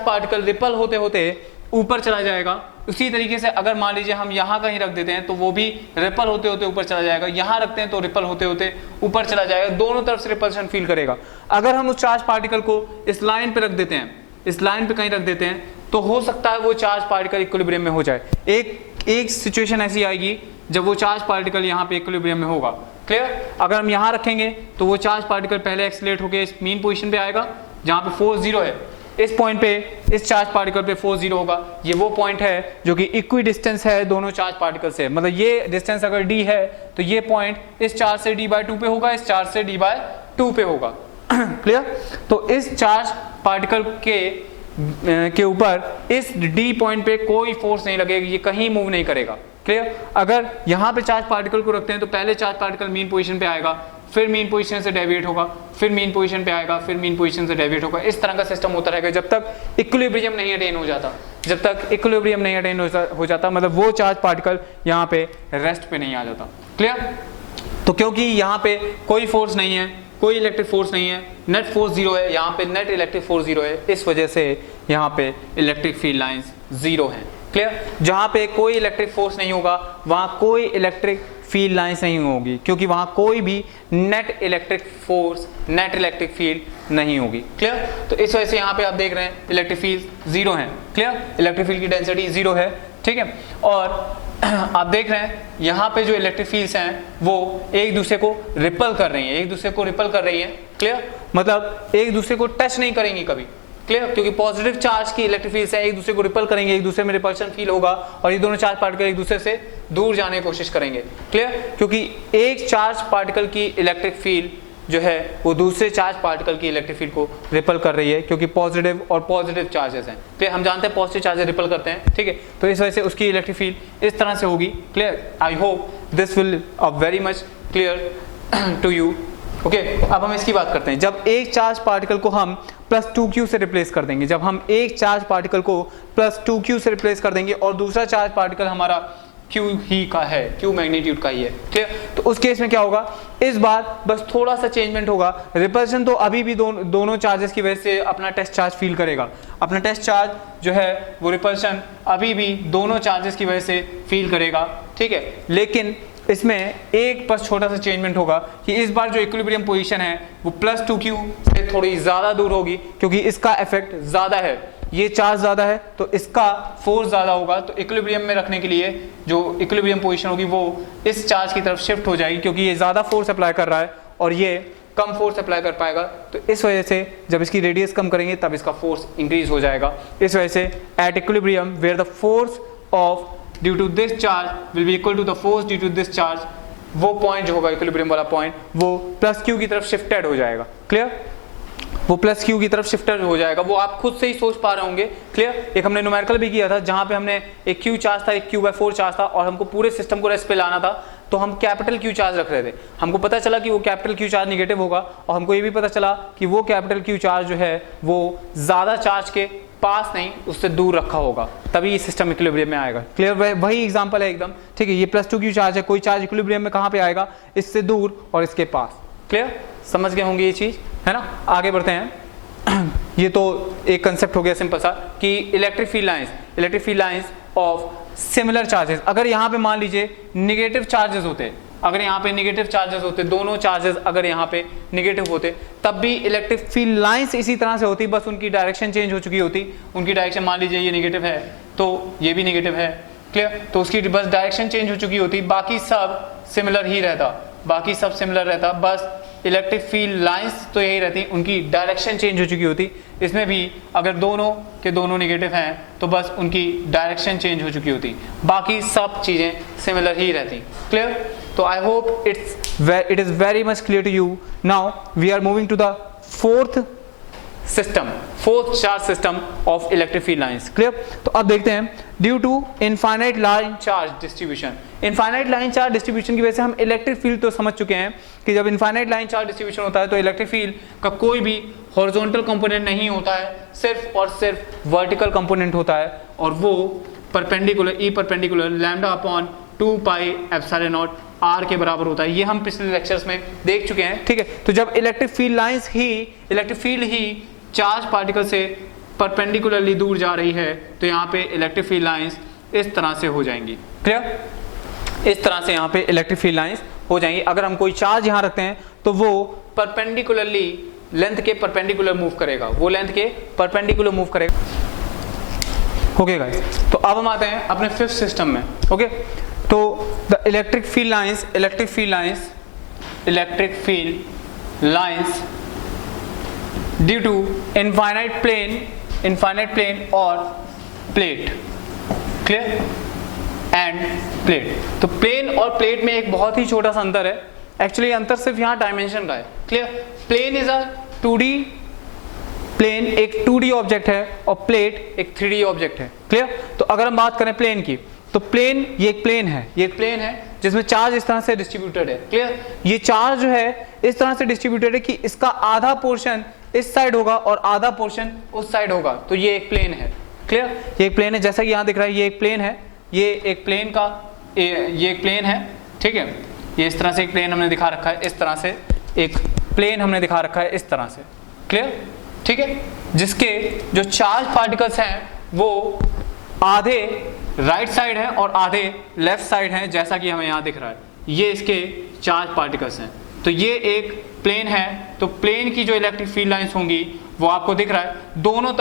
पार्टिकल रिपल होते होते ऊपर चला जाएगा। उसी तरीके से अगर मान लीजिए हम यहाँ कहीं रख देते हैं तो वो भी रिपल होते होते ऊपर चला जाएगा, यहाँ रखते हैं तो रिपल होते होते ऊपर चला जाएगा, दोनों तरफ से रिपल्शन फील करेगा। अगर हम उस चार्ज पार्टिकल को इस लाइन पे रख देते हैं, इस लाइन पे कहीं रख देते हैं, तो हो सकता है वो चार्ज पार्टिकल इक्विलिब्रियम में हो जाए। एक सिचुएशन ऐसी आएगी जब वो चार्ज पार्टिकल यहाँ पे इक्विलिब्रियम में होगा, क्लियर। अगर हम यहाँ रखेंगे तो वो चार्ज पार्टिकल पहले एक्सीलरेट होकर इस मीन पोजीशन पे आएगा जहाँ पे फोर्स 0 है, इस पॉइंट पे इस चार्ज पार्टिकल पे फोर्स 0 होगा। ये वो पॉइंट है जो कि इक्वी डिस्टेंस है दोनों चार्ज पार्टिकल से, मतलब ये डिस्टेंस अगर d है तो ये पॉइंट इस चार्ज से d/2 पे होगा, इस चार्ज से d/2 पे होगा, क्लियर। तो इस चार्ज पार्टिकल के ऊपर इस d पॉइंट पे कोई फोर्स नहीं लगेगी, ये कहीं मूव नहीं करेगा, क्लियर। अगर यहाँ पे चार्ज पार्टिकल को रखते हैं तो पहले चार्ज पार्टिकल मीन पोजीशन पे आएगा, फिर मीन पोजीशन से डेविएट होगा, फिर मीन पोजीशन पे आएगा, फिर मीन पोजीशन से डेविएट होगा। इस तरह का सिस्टम होता रहेगा जब तक इक्विलिब्रियम नहीं अटेन हो जाता। जब तक इक्विलिब्रियम नहीं अटेन हो जाता मतलब वो चार्ज पार्टिकल यहाँ पे रेस्ट पे नहीं आ जाता, क्लियर। तो क्योंकि यहाँ पे कोई फोर्स नहीं है, कोई इलेक्ट्रिक फोर्स नहीं है, नेट फोर्स 0 है, यहाँ पे नेट इलेक्ट्रिक फोर्स 0 है, इस वजह से यहाँ पे इलेक्ट्रिक फील्ड लाइंस 0 हैं, क्लियर। जहाँ पे कोई इलेक्ट्रिक फोर्स नहीं होगा वहाँ कोई इलेक्ट्रिक फील्ड लाइंस नहीं होगी, क्योंकि वहां कोई भी net electric force, net electric field नहीं होगी, क्लियर। तो इस वजह से यहाँ पे आप देख रहे हैं इलेक्ट्रिक फील्ड 0 है, क्लियर, इलेक्ट्रिक फील्ड की डेंसिटी 0 है, ठीक है। और आप देख रहे हैं यहाँ पे जो इलेक्ट्रिक फील्ड्स हैं वो एक दूसरे को रिपल कर रही हैं, क्लियर, मतलब एक दूसरे को टच नहीं करेंगी कभी, क्लियर, क्योंकि पॉजिटिव चार्ज की इलेक्ट्रिक फील्ड्स हैं, एक दूसरे को रिपल करेंगे, एक दूसरे में रिपल्शन फील होगा और ये दोनों चार्ज पार्टिकल एक दूसरे से दूर जाने की कोशिश करेंगे, क्लियर, क्योंकि एक चार्ज पार्टिकल की इलेक्ट्रिक फील्ड जो है वो दूसरे चार्ज पार्टिकल की इलेक्ट्रिक फील्ड को रिपल कर रही है, क्योंकि पॉजिटिव और पॉजिटिव चार्जेस हैं, क्लियर। हम जानते हैं पॉजिटिव चार्जेस रिपल करते हैं, ठीक है, तो इस वजह से उसकी इलेक्ट्रिक फील्ड इस तरह से होगी, clear. I hope this will very much clear to you, okay. अब हम इसकी बात करते हैं। जब एक चार्ज पार्टिकल को हम +2q से रिप्लेस कर देंगे, जब हम एक चार्ज पार्टिकल को +2q से रिप्लेस कर देंगे और दूसरा चार्ज पार्टिकल हमारा q ही का है, q मैग्नीट्यूड का ही है, क्लियर। तो उस केस में क्या होगा, इस बार बस थोड़ा सा चेंजमेंट होगा। रिपल्शन तो अभी भी दोनों चार्जेस की वजह से अपना टेस्ट चार्ज फील करेगा, अपना टेस्ट चार्ज जो है वो रिपल्शन अभी भी दोनों चार्जेस की वजह से फील करेगा, ठीक है। लेकिन इसमें एक बस छोटा सा चेंजमेंट होगा कि इस बार जो इक्विलिब्रियम पोजीशन है वो +2q से थोड़ी ज़्यादा दूर होगी, क्योंकि इसका इफेक्ट ज़्यादा है, ये चार्ज ज़्यादा है तो इसका फोर्स ज़्यादा होगा। तो इक्विलिब्रियम में रखने के लिए जो इक्विलिब्रियम पोजीशन होगी वो इस चार्ज की तरफ शिफ्ट हो जाएगी, क्योंकि ये ज़्यादा फोर्स अप्लाई कर रहा है और ये कम फोर्स अप्लाई कर पाएगा। तो इस वजह से जब इसकी रेडियस कम करेंगे तब इसका फोर्स इंक्रीज हो जाएगा। इस वजह से at equilibrium where the force of due to this charge will be equal to the force due to this charge, वो पॉइंट जो होगा इक्विलिब्रियम वाला पॉइंट वो +q की तरफ शिफ्टेड हो जाएगा, क्लियर, वो +q की तरफ शिफ्टेड हो जाएगा। वो आप खुद से ही सोच पा रहे होंगे, क्लियर। एक हमने न्यूमेरिकल भी किया था जहां पे हमने एक q चार्ज था, एक q/4 चार्ज था और हमको पूरे सिस्टम को रेस्ट पे लाना था, तो हम कैपिटल Q चार्ज रख रहे थे। हमको पता चला कि वो कैपिटल Q चार्ज निगेटिव होगा और हमको ये भी पता चला कि वो कैपिटल Q चार्ज जो है वो ज़्यादा चार्ज के पास नहीं, उससे दूर रखा होगा, तभी ये सिस्टम इक्विलिब्रियम में आएगा, क्लियर। वही एग्जांपल है एकदम, ठीक है। ये +2q चार्ज है, कोई चार्ज इक्विलिब्रियम में कहाँ पे आएगा, इससे दूर और इसके पास, क्लियर, समझ गए होंगे ये चीज़, है ना। आगे बढ़ते हैं। ये तो एक कंसेप्ट हो गया सिंपल सा कि electric field lines of similar charges. अगर यहाँ पे मान लीजिए निगेटिव चार्जेस होते, अगर यहाँ पे निगेटिव चार्जेस होते, दोनों चार्जेस अगर यहाँ पे निगेटिव होते, तब भी इलेक्ट्रिक फील्ड लाइंस इसी तरह से होती, बस उनकी डायरेक्शन चेंज हो चुकी होती। उनकी डायरेक्शन मान लीजिए ये निगेटिव है तो ये भी निगेटिव है, क्लियर, तो उसकी बस डायरेक्शन चेंज हो चुकी होती, बाकी सब सिमिलर ही रहता, बस इलेक्ट्रिक फील्ड लाइंस तो यही रहती, उनकी डायरेक्शन चेंज हो चुकी होती। इसमें भी अगर दोनों के दोनों निगेटिव हैं तो बस उनकी डायरेक्शन चेंज हो चुकी होती, बाकी सब चीज़ें सिमिलर ही रहती, क्लियर। तो I hope it is very much clear to you. Now we are moving to the fourth system, force charge system of electric field lines. Clear? तो अब देखते हैं, due to infinite line charge distribution, infinite line charge distribution की वजह से हम electric field तो समझ चुके हैं कि जब इनफाइनाइट लाइन चार्ज डिस्ट्रीब्यूशन होता है तो इलेक्ट्रिक फील्ड का कोई भी हॉरिजॉन्टल कंपोनेंट नहीं होता है, सिर्फ और सिर्फ वर्टिकल कंपोनेंट होता है, और वो perpendicular, E perpendicular lambda upon 2 pi epsilon naught R के बराबर होता है। ये हम पिछले लेक्चर्स में देख चुके हैं। ठीक है, तो जब इलेक्ट्रिक फील्ड ही चार्ज पार्टिकल से परपेंडिकुलरली दूर जा रही है तो यहाँ पे इलेक्ट्रिक फील्ड लाइंस इस तरह से हो जाएंगी। क्लियर? इस तरह से यहाँ पे इलेक्ट्रिक फील्ड लाइंस हो जाएंगी। अगर हम कोई चार्ज यहाँ रखते हैं तो वो परपेंडिकुलरली लेंथ के परपेंडिकुलर मूव करेगा, वो लेंथ के परपेंडिकुलर मूव करेगा। ओके गाइस, तो अब हम आते हैं अपने फिफ्थ सिस्टम में। ओके, तो the electric field lines due to infinite plane और प्लेट। क्लियर? एंड प्लेट, तो प्लेन और प्लेट में एक बहुत ही छोटा सा अंतर है। एक्चुअली अंतर सिर्फ यहाँ डायमेंशन का है। Clear? Plane is a 2D, plane एक 2D ऑब्जेक्ट है और प्लेट एक 3D ऑब्जेक्ट है। क्लियर? तो अगर हम बात करें प्लेन की, तो प्लेन ये एक प्लेन है जिसमें चार्ज इस तरह से डिस्ट्रीब्यूटेड है। क्लियर? ये चार्ज जो है इस तरह से डिस्ट्रीब्यूटेड है कि इसका आधा पोर्शन इस साइड होगा और आधा पोर्शन उस साइड होगा, तो ये एक प्लेन है। क्लियर? ये एक प्लेन है, जैसा कि यहाँ दिख रहा है, ये एक प्लेन है, ये एक प्लेन है। ठीक है, ये इस तरह से एक प्लेन हमने दिखा रखा है, इस तरह से एक प्लेन हमने दिखा रखा है, इस तरह से। क्लियर? ठीक है, जिसके जो चार्ज पार्टिकल्स हैं वो आधे राइट साइड हैं और आधे लेफ्ट साइड हैं, जैसा कि हमें यहाँ दिख रहा है। ये इसके चार्ज पार्टिकल्स हैं। तो ये एक प्लेन है, तो प्लेन की जो इलेक्ट्रिक फील्ड लाइंस होंगी वो आपको दिख रहा है, दोनों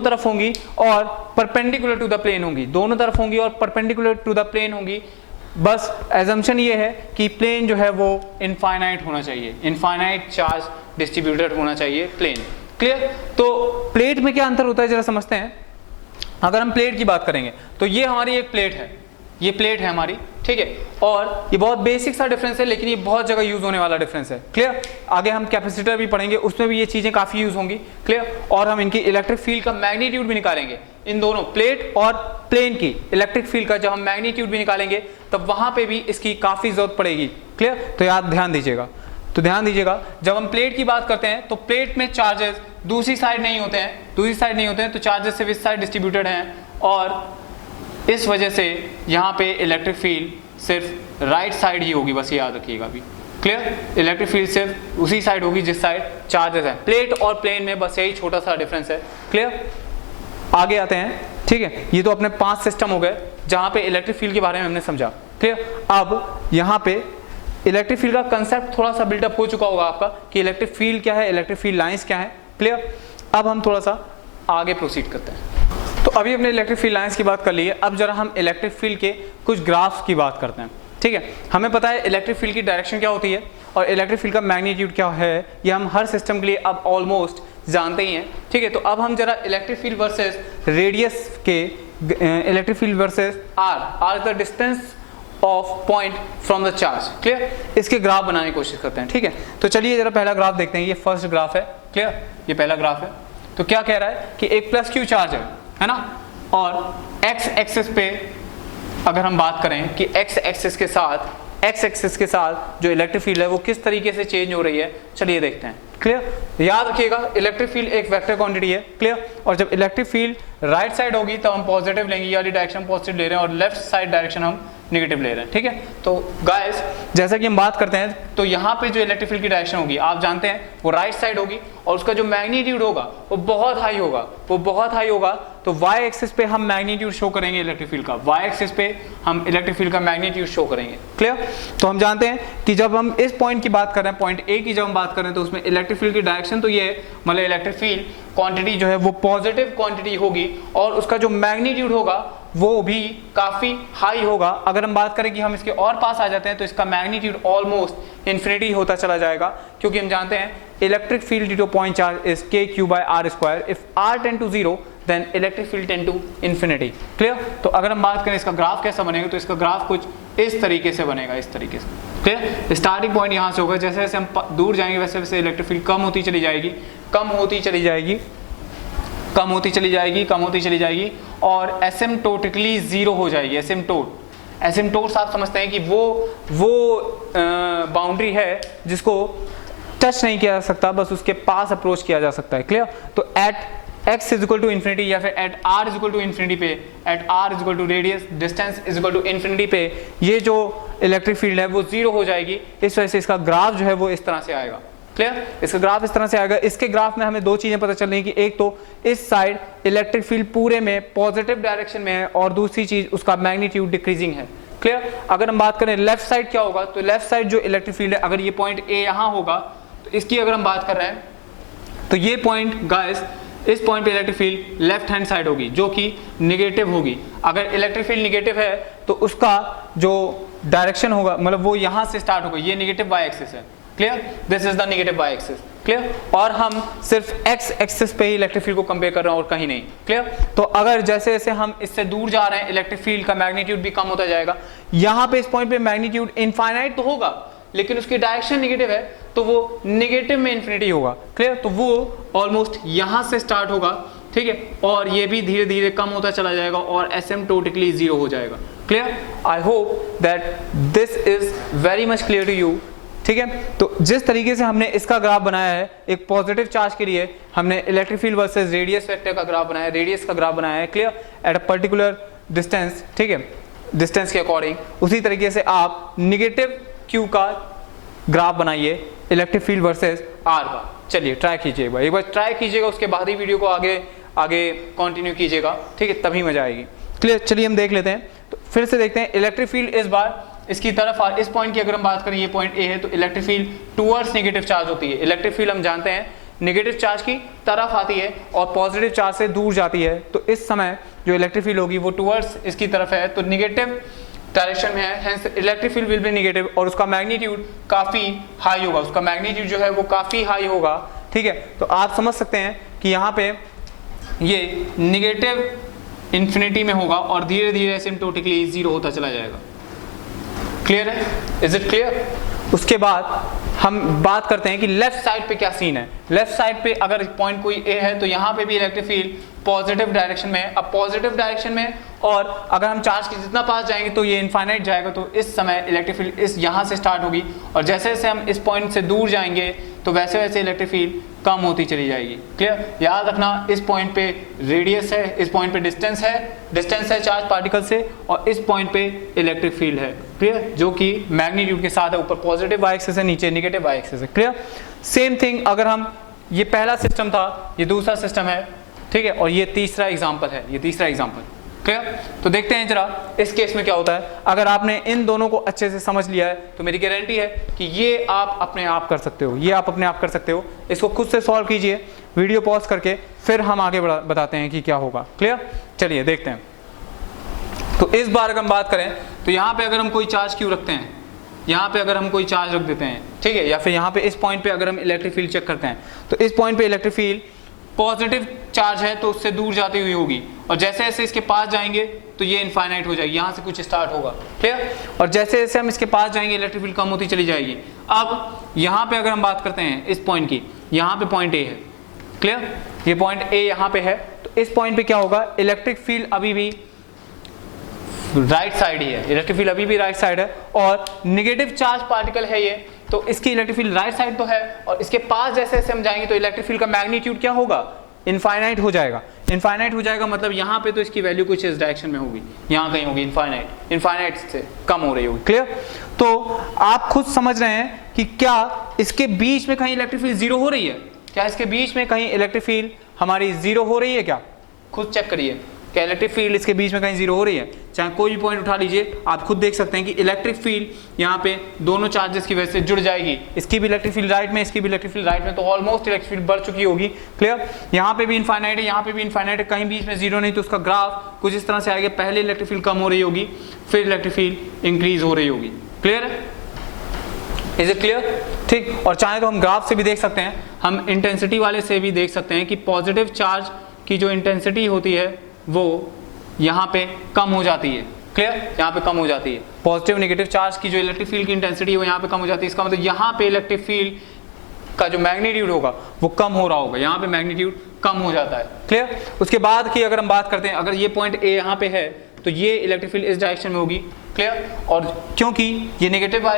तरफ होंगी और परपेंडिकुलर टू द प्लेन होंगी, दोनों तरफ होंगी और परपेंडिकुलर टू द प्लेन होंगी। बस एजम्पशन ये है कि प्लेन जो है वो इनफाइनाइट होना चाहिए, इनफाइनाइट चार्ज डिस्ट्रीब्यूटेड होना चाहिए प्लेन। क्लियर? तो प्लेट में क्या अंतर होता है जरा समझते हैं। अगर हम प्लेट की बात करेंगे तो ये हमारी एक प्लेट है, ये प्लेट है हमारी। ठीक है, और ये बहुत बेसिक सा डिफरेंस है, लेकिन ये बहुत जगह यूज होने वाला डिफरेंस है। क्लियर? आगे हम कैपेसिटर भी पढ़ेंगे, उसमें भी ये चीजें काफी यूज होंगी। क्लियर? और हम इनकी इलेक्ट्रिक फील्ड का मैग्नीट्यूड भी निकालेंगे, इन दोनों प्लेट और प्लेन की इलेक्ट्रिक फील्ड का जब हम मैग्नीट्यूड भी निकालेंगे तब वहां पे भी इसकी काफी जरूरत पड़ेगी। क्लियर? तो याद ध्यान दीजिएगा, जब हम प्लेट की बात करते हैं तो प्लेट में चार्जेस दूसरी साइड नहीं होते हैं, तो चार्जेस सिर्फ इस साइड डिस्ट्रीब्यूटेड हैं, और इस वजह से यहाँ पे इलेक्ट्रिक फील्ड सिर्फ राइट साइड ही होगी, बस याद रखिएगा अभी। क्लियर? इलेक्ट्रिक फील्ड सिर्फ उसी साइड होगी जिस साइड चार्जेस हैं। प्लेट और प्लेन में बस यही छोटा सा डिफरेंस है। क्लियर? आगे आते हैं। ठीक है, ये तो अपने 5 सिस्टम हो गए जहाँ पे इलेक्ट्रिक फील्ड के बारे में हमने समझा। क्लियर? अब यहाँ पे इलेक्ट्रिक फील्ड का कंसेप्ट थोड़ा सा बिल्डअप हो चुका होगा आपका कि इलेक्ट्रिक फील्ड क्या है, इलेक्ट्रिक फील्ड लाइंस क्या है। क्लियर? अब हम थोड़ा सा आगे प्रोसीड करते हैं। तो अभी हमने इलेक्ट्रिक फील्ड लाइंस की बात कर ली है, अब जरा हम इलेक्ट्रिक फील्ड के कुछ ग्राफ्स की बात करते हैं। ठीक है, हमें पता है इलेक्ट्रिक फील्ड की डायरेक्शन क्या होती है और इलेक्ट्रिक फील्ड का मैग्नीट्यूड क्या है, ये हम हर सिस्टम के लिए अब ऑलमोस्ट जानते ही हैं। ठीक है, तो अब हम जरा इलेक्ट्रिक फील्ड वर्सेस रेडियस के, electric field versus R is the distance of point from the charge. Clear? इसके ग्राफ बनाने की कोशिश करते हैं। ठीक है, तो चलिए जरा पहला ग्राफ देखते हैं। ये फर्स्ट ग्राफ है। क्लियर? ये पहला ग्राफ है। तो क्या कह रहा है कि एक प्लस क्यू चार्ज है ना, और एक्स एक्सिस पे अगर हम बात करें कि एक्स एक्सिस के साथ जो इलेक्ट्रिक फील्ड है वो किस तरीके से चेंज हो रही है, चलिए देखते हैं। क्लियर? याद रखिएगा इलेक्ट्रिक फील्ड एक वेक्टर क्वांटिटी है। क्लियर? और जब इलेक्ट्रिक फील्ड राइट साइड होगी तब हम पॉजिटिव लेंगे, ये वाली डायरेक्शन पॉजिटिव ले रहे हैं और लेफ्ट साइड डायरेक्शन हम नेगेटिव ले रहे हैं। ठीक है, तो गाइस जैसा कि हम बात करते हैं तो यहाँ पे जो इलेक्ट्रिक फील्ड की डायरेक्शन होगी आप जानते हैं वो राइट साइड होगी और उसका जो मैग्नीट्यूड होगा वो बहुत हाई होगा, तो y एक्सिस पे हम मैग्नीट्यूड शो करेंगे इलेक्ट्रिक फील्ड का, y एक्सिस पे हम इलेक्ट्रिक फील्ड का मैग्नीट्यूड शो करेंगे। क्लियर? तो हम जानते हैं कि जब हम इस पॉइंट की बात कर रहे हैं, पॉइंट ए की जब हम बात कर रहे हैं तो उसमें इलेक्ट्रिक फील्ड की डायरेक्शन तो ये मतलब इलेक्ट्रिक फील्ड क्वांटिटी जो है वो पॉजिटिव क्वांटिटी होगी और उसका जो मैग्नीट्यूड होगा वो भी काफी हाई होगा। अगर हम बात करें कि हम इसके और पास आ जाते हैं तो इसका मैग्नीट्यूड ऑलमोस्ट इन्फिनिटी होता चला जाएगा, क्योंकि हम जानते हैं electric field due to point charge is k⁴r²। If r tend to 0 then electric field tend to infinity. Clear? तो अगर हम बात करें इसका ग्राफ कैसा बनेगा तो इसका ग्राफ कुछ इस तरीके से बनेगा, इस तरीके से। क्लियर? स्टार्टिंग पॉइंट यहाँ से होगा, जैसे जैसे हम दूर जाएंगे वैसे वैसे इलेक्ट्रिक फील्ड कम होती चली जाएगी, कम होती चली जाएगी, कम होती चली जाएगी, कम होती चली जाएगी और एसिम्प्टोटिकली जीरो हो जाएगी। एसिम्प्टोट्स आप समझते हैं कि वो बाउंड्री है जिसको टच नहीं किया जा सकता, बस उसके पास अप्रोच किया जा सकता है। क्लियर? तो at x is equal to infinity या फिर at r is equal to infinity पे, at r is equal to radius distance is equal to infinity पे ये जो इलेक्ट्रिक फील्ड है वो जीरो हो जाएगी। इस वजह से इसका ग्राफ जो है वो इस तरह से आएगा। क्लियर? इसका ग्राफ इस तरह से आएगा। इसके ग्राफ में हमें दो चीजें पता चल रही है कि एक तो इस साइड इलेक्ट्रिक फील्ड पूरे में पॉजिटिव डायरेक्शन में है और दूसरी चीज उसका मैग्नीट्यूड डिक्रीजिंग है। क्लियर? अगर हम बात करें लेफ्ट साइड क्या होगा, तो लेफ्ट साइड जो इलेक्ट्रिक फील्ड है, अगर ये पॉइंट ए यहाँ होगा तो इसकी अगर हम बात कर रहे हैं तो ये पॉइंट गाइस, इस पॉइंट पे electric field left hand side होगी जो कि निगेटिव होगी। अगर इलेक्ट्रिक फील्ड निगेटिव है तो उसका जो डायरेक्शन होगा, मतलब वो यहां से स्टार्ट होगा, ये निगेटिव वाई एक्सिस है। Clear? This is the negative Y axis. Clear? और हम सिर्फ एक्स एक्सिस पे ही इलेक्ट्रिक फील्ड को कंपेयर कर रहे हैं और कहीं नहीं। क्लियर? तो अगर जैसे जैसे हम इससे दूर जा रहे हैं इलेक्ट्रिक फील्ड का मैग्नीट्यूड भी कम होता जाएगा। यहाँ पे इस पॉइंट पे मैग्नीट्यूड इनफाइनाइट तो होगा लेकिन उसकी डायरेक्शन निगेटिव है तो वो निगेटिव में इन्फिनिटी होगा। क्लियर? तो वो ऑलमोस्ट यहां से स्टार्ट होगा, ठीक है, और ये भी धीरे धीरे कम होता चला जाएगा और एसिम्प्टोटिकली जीरो हो जाएगा। Clear? I hope that this is very much clear to you. ठीक है, तो जिस तरीके से हमने इसका ग्राफ बनाया है, एक पॉजिटिव चार्ज के लिए हमने electric field versus radius vector का ग्राफ बनाया है, रेडियस का ग्राफ बनाया है। Clear? At a particular distance, ठीक है, डिस्टेंस के अकॉर्डिंग उसी तरीके से आप निगेटिव क्यू का ग्राफ बनाइए इलेक्ट्रिक फील्ड वर्सेस आर का। चलिए ट्राई कीजिएगा, एक बार ट्राई कीजिएगा, उसके बाद ही वीडियो को आगे कंटिन्यू कीजिएगा, ठीक है, तभी मजा आएगी। क्लियर? चलिए हम देख लेते हैं, तो फिर से देखते हैं इलेक्ट्रिक फील्ड इस बार इसकी तरफ, इस पॉइंट की अगर हम बात करें, ये पॉइंट ए है, तो electric field towards negative charge होती है। इलेक्ट्रिक फील्ड हम जानते हैं नेगेटिव चार्ज की तरफ आती है और पॉजिटिव चार्ज से दूर जाती है, तो इस समय जो इलेक्ट्रिक फील्ड होगी वो टुवर्ड्स इसकी तरफ है, तो नेगेटिव डायरेक्शन में है, hence electric field will be negative और उसका मैग्नीट्यूड काफी हाई होगा, उसका मैग्नीट्यूड जो है वो काफी हाई होगा। ठीक है, तो आप समझ सकते हैं कि यहाँ पे ये नेगेटिव इंफिनिटी में होगा और धीरे धीरे एसिम्प्टोटिकली जीरो होता चला जाएगा। क्लियर है? Is it clear? उसके बाद हम बात करते हैं कि लेफ्ट साइड पे क्या सीन है। लेफ्ट साइड पे अगर पॉइंट कोई ए है तो यहाँ पे भी इलेक्ट्रिक फील्ड पॉजिटिव डायरेक्शन में है। अब पॉजिटिव डायरेक्शन में और अगर हम चार्ज के जितना पास जाएंगे तो ये इनफाइनाइट जाएगा, तो इस समय इलेक्ट्रिक फील्ड इस यहाँ से स्टार्ट होगी और जैसे जैसे हम इस पॉइंट से दूर जाएंगे तो वैसे वैसे इलेक्ट्रिक फील्ड कम होती चली जाएगी। क्लियर? याद रखना, इस पॉइंट पे रेडियस है, इस पॉइंट पे डिस्टेंस है चार्ज पार्टिकल से, और इस पॉइंट पे इलेक्ट्रिक फील्ड है। क्लियर? जो कि मैग्नीट्यूड के साथ है, ऊपर पॉजिटिव वाई एक्सिस है, नीचे नेगेटिव वाई एक्सिस है। क्लियर? सेम थिंग अगर हम, ये पहला सिस्टम था, ये दूसरा सिस्टम है, ठीक है, और ये तीसरा एग्जाम्पल है, ये तीसरा एग्जाम्पल। क्लियर? तो देखते हैं जरा इस केस में क्या होता है। अगर आपने इन दोनों को अच्छे से समझ लिया है तो मेरी गारंटी है कि ये आप अपने आप कर सकते हो, ये आप अपने आप कर सकते हो। इसको खुद से सॉल्व कीजिए, वीडियो पॉज करके, फिर हम आगे बताते हैं कि क्या होगा। क्लियर? चलिए देखते हैं। तो इस बार अगर हम बात करें तो यहाँ पे अगर हम कोई चार्ज क्यों रखते हैं, यहाँ पे अगर हम कोई चार्ज रख देते हैं, ठीक है, या फिर यहाँ पे इस पॉइंट पे अगर हम इलेक्ट्रिक फील्ड चेक करते हैं तो इस पॉइंट पे इलेक्ट्रिक फील्ड पॉजिटिव चार्ज है तो उससे दूर जाती हुई होगी और जैसे जैसे इसके पास जाएंगे तो ये इनफाइनाइट हो जाएगी, यहाँ से कुछ स्टार्ट होगा। क्लियर? और जैसे जैसे हम इसके पास जाएंगे इलेक्ट्रिक फील्ड कम होती चली जाएगी। अब यहाँ पे अगर हम बात करते हैं इस पॉइंट की, यहाँ पे पॉइंट ए है। क्लियर? ये पॉइंट ए यहाँ पे है, तो इस पॉइंट पे क्या होगा, इलेक्ट्रिक फील्ड अभी भी राइट साइड ही है, इलेक्ट्रिक फील्ड अभी भी राइट साइड है और नेगेटिव चार्ज पार्टिकल है ये, तो इसकी इलेक्ट्रिक फील्ड राइट साइड तो है और इसके पास जैसे जैसे हम जाएंगे तो इलेक्ट्रिक फील्ड का मैग्नीट्यूड क्या होगा, इनफाइनाइट हो जाएगा। इनफाइनाइट हो जाएगा मतलब यहाँ पे तो इसकी वैल्यू कुछ इस डायरेक्शन में होगी, यहाँ कहीं होगी इनफाइनाइट, इनफाइनाइट से कम हो रही होगी। क्लियर? तो आप खुद समझ रहे हैं कि क्या इसके बीच में कहीं इलेक्ट्रिक फील्ड जीरो हो रही है, क्या इसके बीच में कहीं इलेक्ट्रिक फील्ड हमारी जीरो हो रही है, क्या खुद चेक करिए, क्या इलेक्ट्रिक फील्ड इसके बीच में कहीं जीरो हो रही है। चाहे कोई भी पॉइंट उठा लीजिए, आप खुद देख सकते हैं कि इलेक्ट्रिक फील्ड यहाँ पे दोनों चार्जेस की वजह से जुड़ जाएगी, इसकी भी इलेक्ट्रिक फील्ड राइट में, इसकी भी इलेक्ट्रिक फील्ड राइट में, तो ऑलमोस्ट इलेक्ट्रिक फील्ड बढ़ चुकी होगी। क्लियर? यहाँ पे भी इनफाइनाइट है, यहाँ पे भी इनफाइनाइट है, कहीं बीच में जीरो नहीं, तो उसका ग्राफ कुछ इस तरह से आएगा, पहले इलेक्ट्रिक फील्ड कम हो रही होगी, फिर इलेक्ट्रिक फील्ड इंक्रीज हो रही होगी। क्लियर है? Is it clear? ठीक, और चाहे तो हम ग्राफ से भी देख सकते हैं, हम इंटेंसिटी वाले से भी देख सकते हैं कि पॉजिटिव चार्ज की जो इंटेंसिटी होती है वो यहाँ पे कम हो जाती है। क्लियर? यहाँ पे कम हो जाती है, पॉजिटिव नेगेटिव चार्ज की जो इलेक्ट्रिक फील्ड की इंटेंसिटी है वो यहाँ पे कम हो जाती है। इसका मतलब यहाँ पे इलेक्ट्रिक फील्ड का जो मैग्नीट्यूड होगा वो कम हो रहा होगा, यहाँ पे मैग्नीट्यूड कम हो जाता है। क्लियर? उसके बाद की अगर हम बात करते हैं, अगर ये पॉइंट ए यहाँ पे है तो ये इलेक्ट्रिक फील्ड इस डायरेक्शन में होगी। क्लियर? और क्योंकि ये नेगेटिव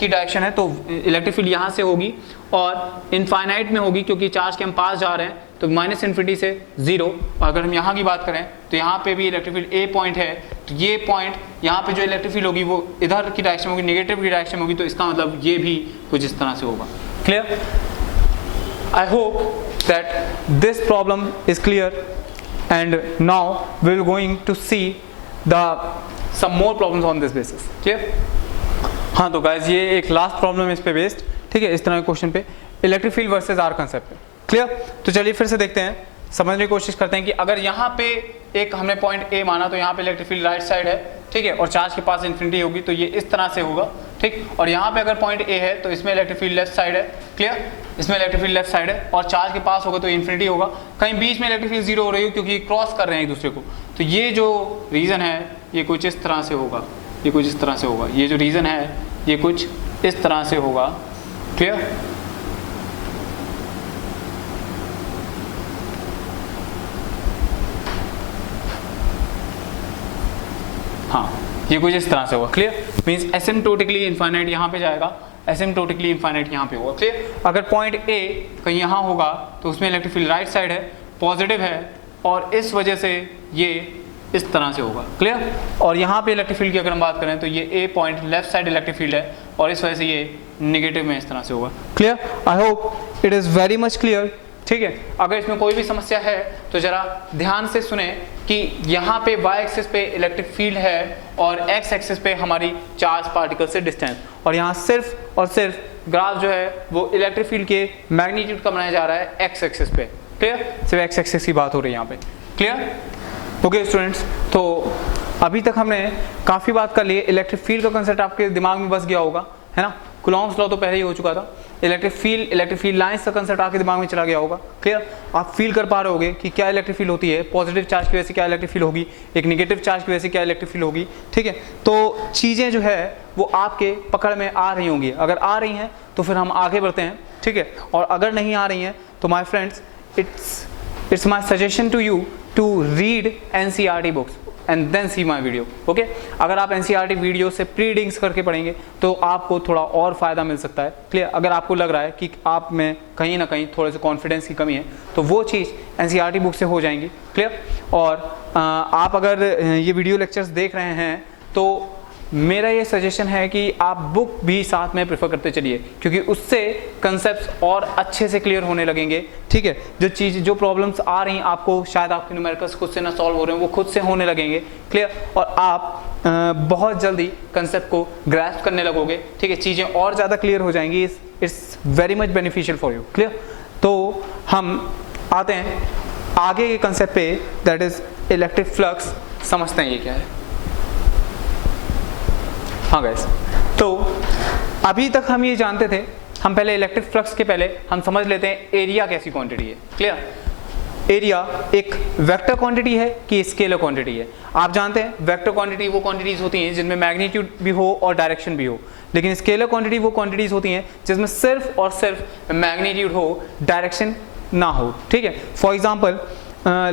की डायरेक्शन है तो इलेक्ट्रिक फील्ड यहाँ से होगी और इनफाइनाइट में होगी, क्योंकि चार्ज के हम पास जा रहे हैं तो माइनस इन्फिनिटी से 0। अगर हम यहाँ की बात करें तो यहाँ पे भी इलेक्ट्रिक फील्ड ए पॉइंट है, तो ये पॉइंट यहाँ पे जो इलेक्ट्रिक फील्ड होगी वो इधर की डायरेक्शन में होगी, नेगेटिव की डायरेक्शन में होगी, तो इसका मतलब ये भी कुछ इस तरह से होगा। Clear? I hope that this problem is clear, and now we will going to see some more problems on this basis. Clear? हाँ तो guys ये एक लास्ट प्रॉब्लम है इस पे बेस्ड, ठीक है, इस तरह के क्वेश्चन पे electric field versus R concept पे। क्लियर? तो चलिए फिर से देखते हैं, समझने की कोशिश करते हैं कि अगर यहाँ पे एक हमने पॉइंट ए माना तो यहाँ पे इलेक्ट्रिक फील्ड राइट साइड है, ठीक है, और चार्ज के पास इन्फिनिटी होगी तो ये इस तरह से होगा, ठीक। और यहाँ पे अगर पॉइंट ए है तो इसमें इलेक्ट्रिक फील्ड लेफ्ट साइड है। क्लियर? इसमें इलेक्ट्रिक फील्ड लेफ्ट साइड है और चार्ज के पास होगा तो इन्फिनिटी होगा। कहीं बीच में इलेक्ट्रिक फील्ड 0 हो रही है क्योंकि क्रॉस कर रहे हैं एक दूसरे को, तो ये जो रीजन है ये कुछ इस तरह से होगा, ये कुछ इस तरह से होगा, ये जो रीजन है ये कुछ इस तरह से होगा। क्लियर? हाँ ये कुछ इस तरह से होगा। क्लियर? मींस एसिम्प्टोटिकली इनफाइनाइट यहाँ पे जाएगा, एसिम्प्टोटिकली इनफाइनाइट यहाँ पे होगा। क्लियर? अगर पॉइंट ए कहीं यहाँ होगा तो उसमें इलेक्ट्रिक फील्ड राइट साइड है, पॉजिटिव है, और इस वजह से ये इस तरह से होगा। क्लियर? और यहाँ पे इलेक्ट्रिक फील्ड की अगर हम बात करें तो ये A point left side electric field है और इस वजह से ये नेगेटिव में इस तरह से होगा। Clear? I hope it is very much clear. ठीक है, अगर इसमें कोई भी समस्या है तो जरा ध्यान से सुने कि यहाँ पे y एक्सिस पे इलेक्ट्रिक फील्ड है और x एक्सिस पे हमारी चार्ज पार्टिकल से डिस्टेंस, और यहाँ सिर्फ और सिर्फ ग्राफ जो है वो इलेक्ट्रिक फील्ड के मैग्नीट्यूड का बनाया जा रहा है x एक्सिस पे। क्लियर? सिर्फ x एक्सिस की बात हो रही है यहाँ पे। क्लियर? ओके स्टूडेंट्स, तो अभी तक हमने काफ़ी बात कर ली। इलेक्ट्रिक फील्ड का कंसेप्ट आपके दिमाग में बस गया होगा, है ना। कूलॉम्स लॉ तो पहले ही हो चुका था। इलेक्ट्रिक फील्ड लाइंस का कंसेप्ट आपके दिमाग में चला गया होगा। क्लियर? आप फील कर पा रहे होगे कि क्या इलेक्ट्रिक फील्ड होती है, पॉजिटिव चार्ज की वजह से क्या इलेक्ट्रिक फील्ड होगी, एक नेगेटिव चार्ज की वजह से क्या इलेक्ट्रिक फील्ड होगी। ठीक है, तो चीज़ें जो है वो आपके पकड़ में आ रही होंगी। अगर आ रही हैं तो फिर हम आगे बढ़ते हैं, ठीक है, और अगर नहीं आ रही हैं तो my friends it's my suggestion to you to read NCERT books and then see my video. Okay, अगर आप NCERT वीडियो से प्रीडिंग्स करके पढ़ेंगे तो आपको थोड़ा और फायदा मिल सकता है। क्लियर? अगर आपको लग रहा है कि आप में कहीं ना कहीं थोड़े से कॉन्फिडेंस की कमी है तो वो चीज़ NCERT बुक से हो जाएंगी। क्लियर? और आप अगर ये वीडियो लेक्चर्स देख रहे हैं तो मेरा ये सजेशन है कि आप बुक भी साथ में प्रेफर करते चलिए, क्योंकि उससे कंसेप्ट्स और अच्छे से क्लियर होने लगेंगे। ठीक है, जो प्रॉब्लम्स आ रही हैं आपको, शायद आपके न्यूमेरिकल्स खुद से ना सॉल्व हो रहे हैं, वो खुद से होने लगेंगे। क्लियर? और आप बहुत जल्दी कंसेप्ट को ग्रैस्प करने लगोगे। ठीक है, चीज़ें और ज़्यादा क्लियर हो जाएंगी। It's very much beneficial for you. Clear? तो हम आते हैं आगे के कंसेप्ट पे, दैट इज इलेक्ट्रिक फ्लक्स। समझते हैं ये क्या है। हाँ गाइस, तो अभी तक हम ये जानते थे, हम पहले इलेक्ट्रिक फ्लक्स के पहले हम समझ लेते हैं एरिया कैसी क्वांटिटी है। क्लियर? एरिया एक वेक्टर क्वांटिटी है कि स्केलर क्वांटिटी है। आप जानते हैं वेक्टर क्वांटिटी वो क्वांटिटीज होती हैं जिनमें मैग्नीट्यूड भी हो और डायरेक्शन भी हो, लेकिन स्केलर क्वांटिटी वो क्वांटिटीज होती हैं जिसमें सिर्फ और सिर्फ मैग्नीट्यूड हो, डायरेक्शन ना हो। ठीक है, for example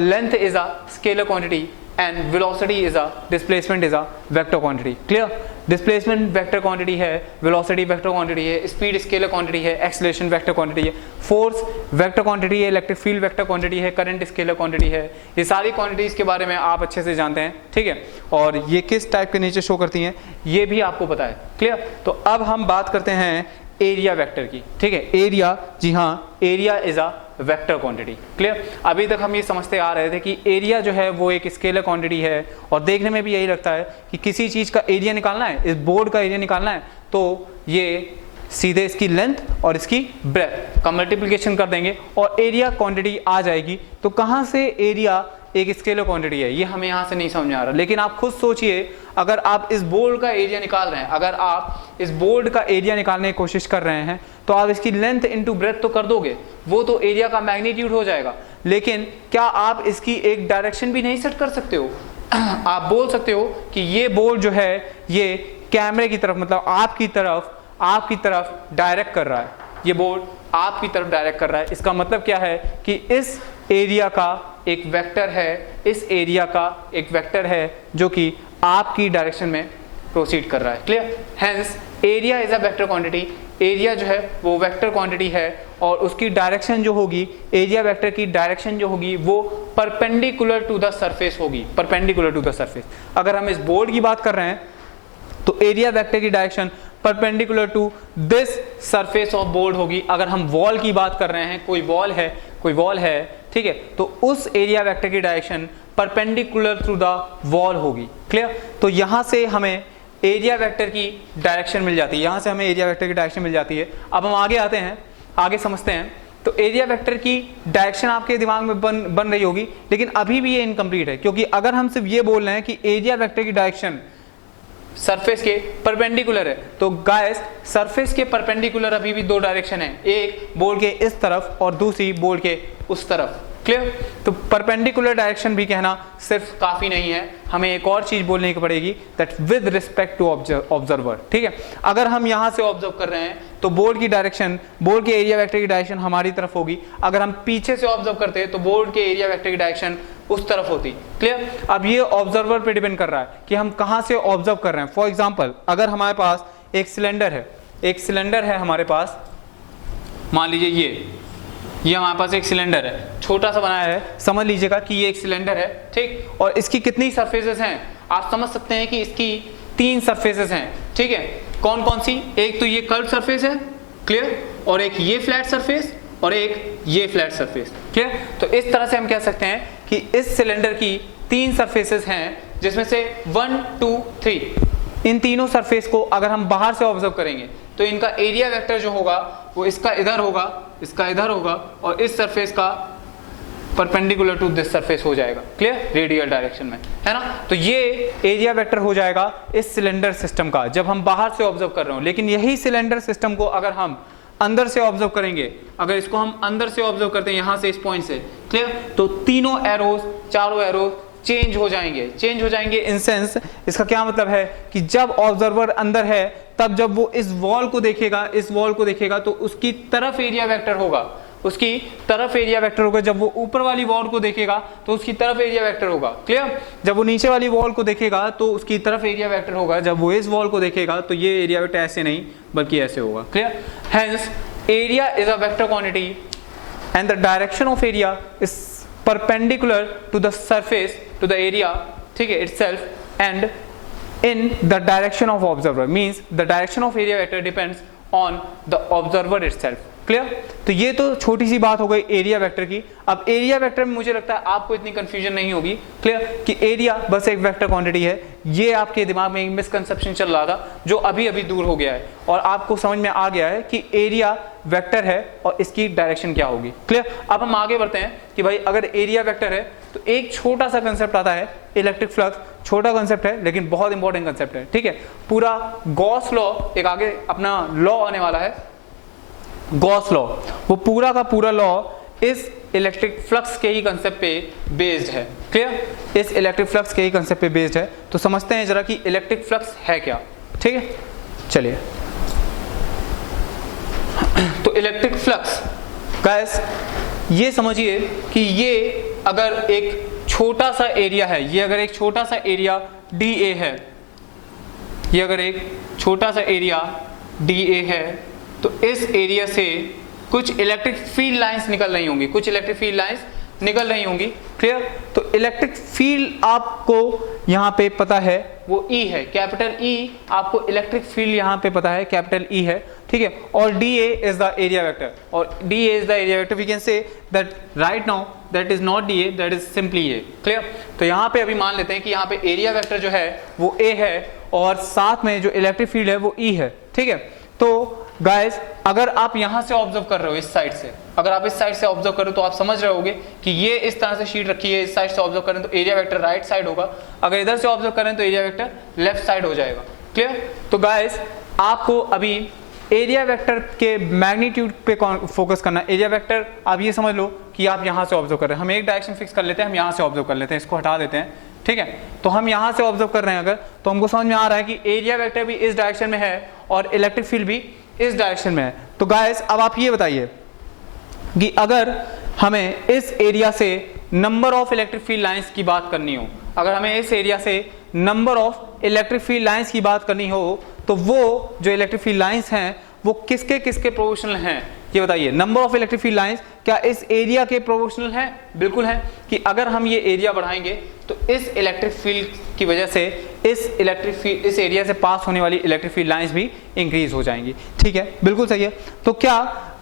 length is a scalar quantity and velocity is a displacement is a vector quantity. Clear? Displacement vector quantity है, velocity vector quantity है, speed scalar quantity है, acceleration vector quantity है, force vector quantity है, electric field vector quantity है, current scalar quantity है। ये सारी quantities के बारे में आप अच्छे से जानते हैं। ठीक है, और ये किस टाइप के नीचे शो करती हैं ये भी आपको पता है। क्लियर? तो अब हम बात करते हैं एरिया वेक्टर की। ठीक है, एरिया, जी हाँ, area is a vector quantity. Clear? अभी तक हम ये समझते आ रहे थे कि एरिया जो है वो एक स्केलर क्वांटिटी है, और देखने में भी यही लगता है कि किसी चीज़ का एरिया निकालना है, इस बोर्ड का एरिया निकालना है, तो ये सीधे इसकी लेंथ और इसकी ब्रेथ का मल्टीप्लिकेशन कर देंगे और एरिया क्वांटिटी आ जाएगी। तो कहाँ से एरिया एक स्केलर क्वांटिटी है ये हमें यहाँ से नहीं समझ में आ रहा, लेकिन आप खुद सोचिए, अगर आप इस बोर्ड का एरिया निकाल रहे हैं, अगर आप इस बोर्ड का एरिया निकालने की कोशिश कर रहे हैं तो आप इसकी लेंथ इनटू ब्रेथ तो कर दोगे, वो तो एरिया का मैग्नीट्यूड हो जाएगा, लेकिन क्या आप इसकी एक डायरेक्शन भी नहीं सेट कर सकते हो? आप बोल सकते हो कि ये बोर्ड जो है ये कैमरे की तरफ, मतलब आपकी तरफ डायरेक्ट कर रहा है, ये बोर्ड आपकी तरफ डायरेक्ट कर रहा है। इसका मतलब क्या है कि इस एरिया का एक वेक्टर है, इस एरिया का एक वेक्टर है जो कि आपकी डायरेक्शन में प्रोसीड कर रहा है। Clear? Hence area is a vector quantity. Area जो है वो वेक्टर क्वांटिटी है और उसकी डायरेक्शन जो होगी, एरिया वेक्टर की डायरेक्शन जो होगी वो परपेंडिकुलर टू द सरफेस होगी, परपेंडिकुलर टू द सरफेस। अगर हम इस बोर्ड की बात कर रहे हैं तो एरिया वेक्टर की direction perpendicular to this surface of board होगी। अगर हम वॉल की बात कर रहे हैं, कोई वॉल है, ठीक है, तो उस एरिया वेक्टर की direction perpendicular to the wall होगी। क्लियर? तो यहां से हमें एरिया वेक्टर की डायरेक्शन मिल जाती है, यहां से हमें एरिया वेक्टर की डायरेक्शन मिल जाती है। अब हम आगे आते हैं, आगे समझते हैं। तो एरिया वेक्टर की डायरेक्शन आपके दिमाग में बन रही होगी, लेकिन अभी भी ये इनकम्प्लीट है, क्योंकि अगर हम सिर्फ ये बोल रहे हैं कि एरिया वेक्टर की डायरेक्शन सरफेस के परपेंडिकुलर है, तो गाइस सरफेस के परपेंडिकुलर अभी भी दो डायरेक्शन है, एक बोर्ड के इस तरफ और दूसरी बोर्ड के उस तरफ। क्लियर? तो परपेंडिकुलर डायरेक्शन भी कहना सिर्फ काफी नहीं है, हमें एक और चीज बोलने की पड़ेगी, that with respect to observer. ठीक है, अगर हम यहां से ऑब्जर्व कर रहे हैं तो बोर्ड की डायरेक्शन, बोर्ड के एरिया वेक्टर की डायरेक्शन हमारी तरफ होगी। अगर हम पीछे से ऑब्जर्व करते हैं तो बोर्ड के एरिया वेक्टर की डायरेक्शन उस तरफ होती। क्लियर? अब ये ऑब्जर्वर पे डिपेंड कर रहा है कि हम कहां से ऑब्जर्व कर रहे हैं। फॉर एग्जाम्पल, अगर हमारे पास एक सिलेंडर है हमारे पास, मान लीजिए ये हमारे पास एक सिलेंडर है, छोटा सा बनाया है, समझ लीजिएगा कि ये एक सिलेंडर है, ठीक, और इसकी कितनी सरफेसेस हैं, आप समझ सकते हैं कि इसकी 3 सरफेसेस हैं। ठीक है, कौन कौन सी? एक तो ये कर्व सरफेस है, क्लियर, और एक ये फ्लैट सरफेस और एक ये फ्लैट सरफेस। क्लियर? तो इस तरह से हम कह सकते हैं कि इस सिलेंडर की 3 सरफेसेस हैं, जिसमें से 1 2 3, इन तीनों सरफेस को अगर हम बाहर से ऑब्जर्व करेंगे तो इनका एरिया वेक्टर जो होगा वो इसका इधर होगा, इसका इधर होगा, और इस सरफेस का परपेंडिकुलर टू दिस सरफेस हो जाएगा। क्लियर? रेडियल डायरेक्शन में, है ना? तो ये एरिया वेक्टर हो जाएगा इस सिलेंडर सिस्टम का, जब हम बाहर से ऑब्जर्व कर रहे हो। लेकिन यही सिलेंडर सिस्टम को अगर हम अंदर से ऑब्जर्व करेंगे, अगर इसको हम अंदर से ऑब्जर्व करते हैं यहां से, इस पॉइंट से, क्लियर, तो तीनों एरोज, चारों एरोज चेंज हो जाएंगे इन सेंस। इसका क्या मतलब है कि जब ऑब्जर्वर अंदर है, तब जब वो इस वॉल को देखेगा तो उसकी तरफ एरिया वेक्टर होगा, जब वो ऊपर वाली वॉल को देखेगा तो उसकी तरफ एरिया वेक्टर होगा। क्लियर? जब वो नीचे वाली वॉल को देखेगा तो उसकी तरफ एरिया वेक्टर होगा, जब वो इस वॉल को देखेगा तो ये एरिया वेक्टर ऐसे नहीं बल्कि ऐसे होगा। Clear? Hence area is a vector quantity and the direction of area is perpendicular to the surface, to the area, ठीक है, itself, and in the direction of observer, means the direction of area vector depends on the observer itself. Clear? तो ये तो छोटी सी बात हो गई area vector की। अब एरिया वेक्टर में मुझे लगता है आपको इतनी कंफ्यूजन नहीं होगी, क्लियर, कि एरिया बस एक वेक्टर क्वांटिटी है। ये आपके दिमाग में एक मिसकंसेप्शन चल रहा था जो अभी अभी दूर हो गया है और आपको समझ में आ गया है कि एरिया वेक्टर है और इसकी डायरेक्शन क्या होगी। क्लियर? अब हम आगे बढ़ते हैं कि भाई अगर एरिया वेक्टर है तो एक छोटा सा कंसेप्ट आता है इलेक्ट्रिक फ्लक्स। छोटा कंसेप्ट है लेकिन बहुत इंपॉर्टेंट कंसेप्ट है। ठीक है, पूरा गॉस लॉ, एक आगे अपना लॉ आने वाला है, गॉस लॉ, वो पूरा का पूरा लॉ इस इलेक्ट्रिक फ्लक्स के ही कंसेप्ट पे बेस्ड है। क्लियर? इस इलेक्ट्रिक फ्लक्स के ही कंसेप्ट पे बेस्ड है। तो समझते हैं जरा कि इलेक्ट्रिक फ्लक्स है क्या। ठीक है, चलिए। तो इलेक्ट्रिक फ्लक्स गाइस ये समझिए कि ये अगर एक छोटा सा एरिया है, ये अगर एक छोटा सा एरिया DA है, ये अगर एक छोटा सा एरिया DA है, तो इस एरिया से कुछ इलेक्ट्रिक फील्ड लाइंस निकल रही होंगी। क्लियर? तो इलेक्ट्रिक फील्ड आपको यहां पे पता है वो E है, कैपिटल E, आपको इलेक्ट्रिक फील्ड यहां पे पता है कैपिटल E है। ठीक है, और DA is the area vector, और DA is the area vector. We can say that right now that is not DA, that is simply A। Clear? तो यहां पे अभी मान लेते हैं कि यहां पे एरिया वेक्टर जो है वो A है और साथ में जो इलेक्ट्रिक फील्ड है वो E है। ठीक है, तो गाइस अगर आप यहां से ऑब्जर्व कर रहे हो, इस साइड से, अगर आप इस साइड से ऑब्जर्व कर रहे हो तो आप समझ रहे होगे कि ये इस तरह से शीट रखी है, इस साइड से ऑब्जर्व करें तो एरिया वेक्टर राइट साइड होगा, अगर इधर से ऑब्जर्व करें तो एरिया वेक्टर लेफ्ट साइड हो जाएगा। क्लियर? तो गाइस आपको अभी एरिया वेक्टर के मैग्नीट्यूड पे फोकस करना। एरिया वेक्टर आप ये समझ लो कि आप यहां से ऑब्जर्व कर रहे हैं, हम एक डायरेक्शन फिक्स कर लेते हैं, हम यहां से ऑब्जर्व कर लेते हैं, इसको हटा देते हैं। ठीक है, तो हम यहां से ऑब्जर्व कर रहे हैं अगर, तो हमको समझ में आ रहा है कि एरिया वेक्टर भी इस डायरेक्शन में है और इलेक्ट्रिक फील्ड भी इस डायरेक्शन में है। तो गाइस अब आप ये बताइए कि अगर हमें इस एरिया से number of electric field lines की बात करनी हो, अगर हमें इस एरिया से number of electric field lines की बात करनी हो, तो वो जो इलेक्ट्रिक फील्ड लाइंस हैं वो किसके किसके प्रोपोर्शनल हैं, ये बताइए। Number of electric field lines क्या इस एरिया के प्रोपोर्शनल है? बिल्कुल है, कि अगर हम ये एरिया बढ़ाएंगे तो इस इलेक्ट्रिक फील्ड की वजह से इस एरिया से पास होने वाली इलेक्ट्रिक फील्ड लाइंस भी इंक्रीज हो जाएंगी। ठीक है, बिल्कुल सही है। तो क्या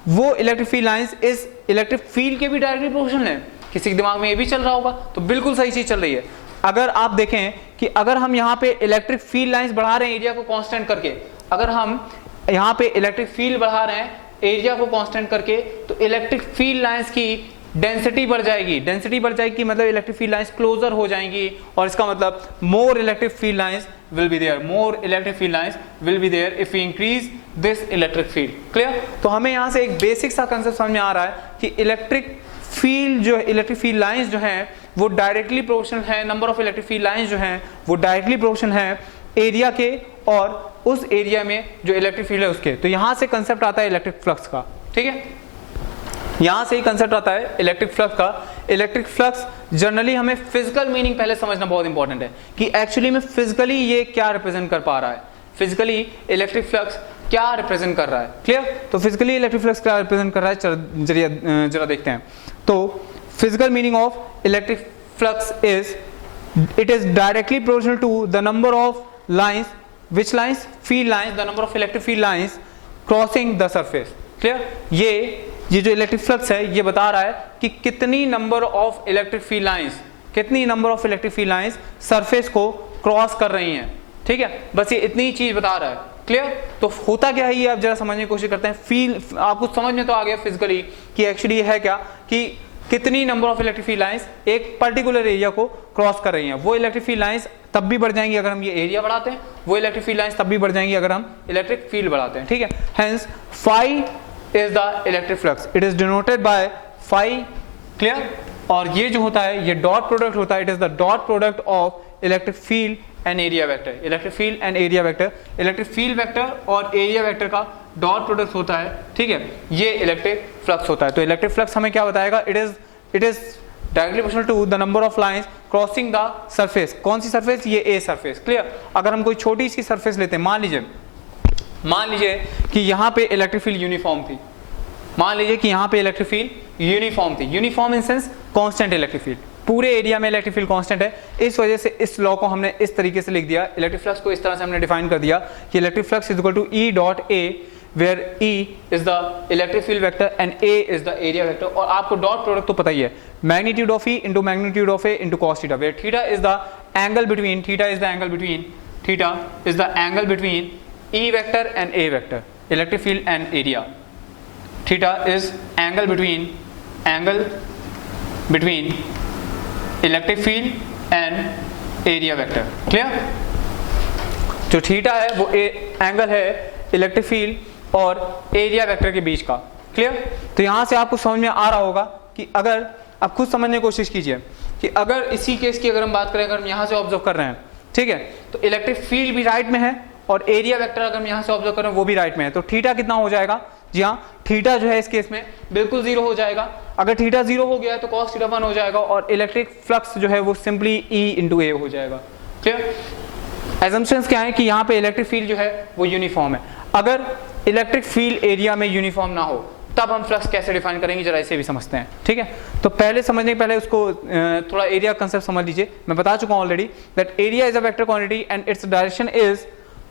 वो इलेक्ट्रिक फील्ड लाइंस इस इलेक्ट्रिक फील्ड के भी डायरेक्टली प्रोपोर्शनल है? किसी के दिमाग में ये भी चल रहा होगा, तो बिल्कुल सही चीज चल रही है। अगर आप देखें कि अगर हम यहाँ पे इलेक्ट्रिक फील्ड लाइंस बढ़ा रहे हैं एरिया को कांस्टेंट करके, अगर हम यहाँ पे इलेक्ट्रिक फील्ड बढ़ा रहे हैं एरिया को कांस्टेंट करके, तो इलेक्ट्रिक फील्ड लाइंस की डेंसिटी बढ़ जाएगी। डेंसिटी बढ़ जाएगी मतलब इलेक्ट्रिक फील्ड लाइंस क्लोजर हो जाएंगी, और इसका मतलब more electric field lines will be there, more electric field lines will be there if we increase this electric field. Clear? तो हमें यहाँ से एक बेसिक सा कंसेप्ट समझ में आ रहा है कि इलेक्ट्रिक फील्ड लाइंस जो हैं वो डायरेक्टली प्रोपोर्शनल है, number of electric field lines जो हैं वो डायरेक्टली प्रोपोर्शनल है एरिया के और उस एरिया में जो इलेक्ट्रिक फील्ड है उसके। तो यहाँ से कंसेप्ट आता है इलेक्ट्रिक फ्लक्स का। ठीक है, यहाँ से ही कंसेप्ट आता है इलेक्ट्रिक फ्लक्स का। इलेक्ट्रिक फ्लक्स जनरली हमें फिजिकल मीनिंग पहले समझना बहुत इंपॉर्टेंट है कि एक्चुअली में फिजिकली ये क्या रिप्रेजेंट कर पा रहा है, फिजिकली इलेक्ट्रिक फ्लक्स क्या रिप्रेजेंट कर रहा है। क्लियर? तो फिजिकली इलेक्ट्रिक फ्लक्स क्या रिप्रेजेंट कर रहा है जरा देखते हैं। तो physical meaning of electric flux is it is directly proportional to the number of lines, which lines? Field lines, the number of electric field lines crossing the surface. Clear? ये जो इलेक्ट्रिक फ्लक्स है ये बता रहा है कि कितनी number of electric field lines surface को क्रॉस कर रही हैं। ठीक है, बस ये इतनी चीज बता रहा है। क्लियर? तो होता क्या है ये आप जरा समझने की कोशिश करते हैं। फील आपको समझ में तो आ गया फिजिकली कि एक्चुअली है क्या, कि कितनी number of electric field lines एक पर्टिकुलर एरिया को क्रॉस कर रही हैं। वो इलेक्ट्रिक फील्ड लाइंस तब भी बढ़ जाएंगी अगर हम ये एरिया बढ़ाते हैं, वो इलेक्ट्रिक फील्ड लाइंस तब भी बढ़ जाएंगी अगर हम इलेक्ट्रिक फील्ड बढ़ाते हैं। ठीक है, hence phi is the electric flux, it is denoted by phi. Clear? और ये जो होता है ये डॉट प्रोडक्ट होता है, it is the dot product of electric field and area vector. electric field and area vector, electric field vector और area vector का डॉट प्रोडक्ट होता है। ठीक है, ये इलेक्ट्रिक फ्लक्स होता है। तो इलेक्ट्रिक फ्लक्स हमें क्या बताएगा? It is directly proportional to the number of lines crossing the surface. कौन सी सरफेस? ये ए सरफेस। क्लियर? अगर हम कोई छोटी सी सरफेस लेते हैं, मान लीजिए कि यहाँ पे इलेक्ट्रिक फील्ड यूनिफॉर्म थी, मान लीजिए कि यहाँ पे इलेक्ट्रिक फील्ड यूनिफॉर्म थी, uniform in sense constant electric field, पूरे एरिया में इलेक्ट्रिक फील्ड कांस्टेंट है। इस वजह से इस लॉ को हमने इस तरीके से लिख दिया, इलेक्ट्रिक फ्लक्स को इस तरह से हमने डिफाइन कर दिया कि electric flux is equal to E dot A, where E is the electric field vector and A is the area vector. और आपको डॉट प्रोडक्ट तो पता ही है, magnitude of E into magnitude of A into cos theta, where theta is the angle between E vector and A vector, electric field and area. Theta is angle between electric field and area vector. Clear? जो theta है वो angle है electric field और area vector के बीच का। Clear? तो यहां से आपको समझ में आ रहा होगा कि अगर आप खुद समझने की कोशिश कीजिए कि अगर इसी केस की अगर हम बात करें, अगर हम यहां से ऑब्जर्व कर रहे हैं, ठीक है, तो इलेक्ट्रिक फील्ड भी राइट में है और एरिया वेक्टर अगर हम यहां से ऑब्जर्व कर रहे हैं वो भी राइट में है। तो थीटा कितना हो जाएगा? जी हाँ, थीटा जो है इस केस में बिल्कुल जीरो हो जाएगा। अगर थीटा जीरो हो गया तो कॉस थीटा 1 हो जाएगा और इलेक्ट्रिक फ्लक्स जो है वो सिंपली ई इंटू ए हो जाएगा। क्लियर? एजम्पशंस क्या है कि यहाँ पे इलेक्ट्रिक फील्ड जो है वो यूनिफॉर्म है। अगर इलेक्ट्रिक फील्ड एरिया में यूनिफॉर्म ना हो तब हम फ्लक्स कैसे डिफाइन करेंगे, जरा इसे भी समझते हैं। ठीक है, तो पहले समझने के पहले उसको थोड़ा एरिया कंसेप्ट समझ लीजिए। मैं बता चुका हूं already that area is a vector quantity and its direction is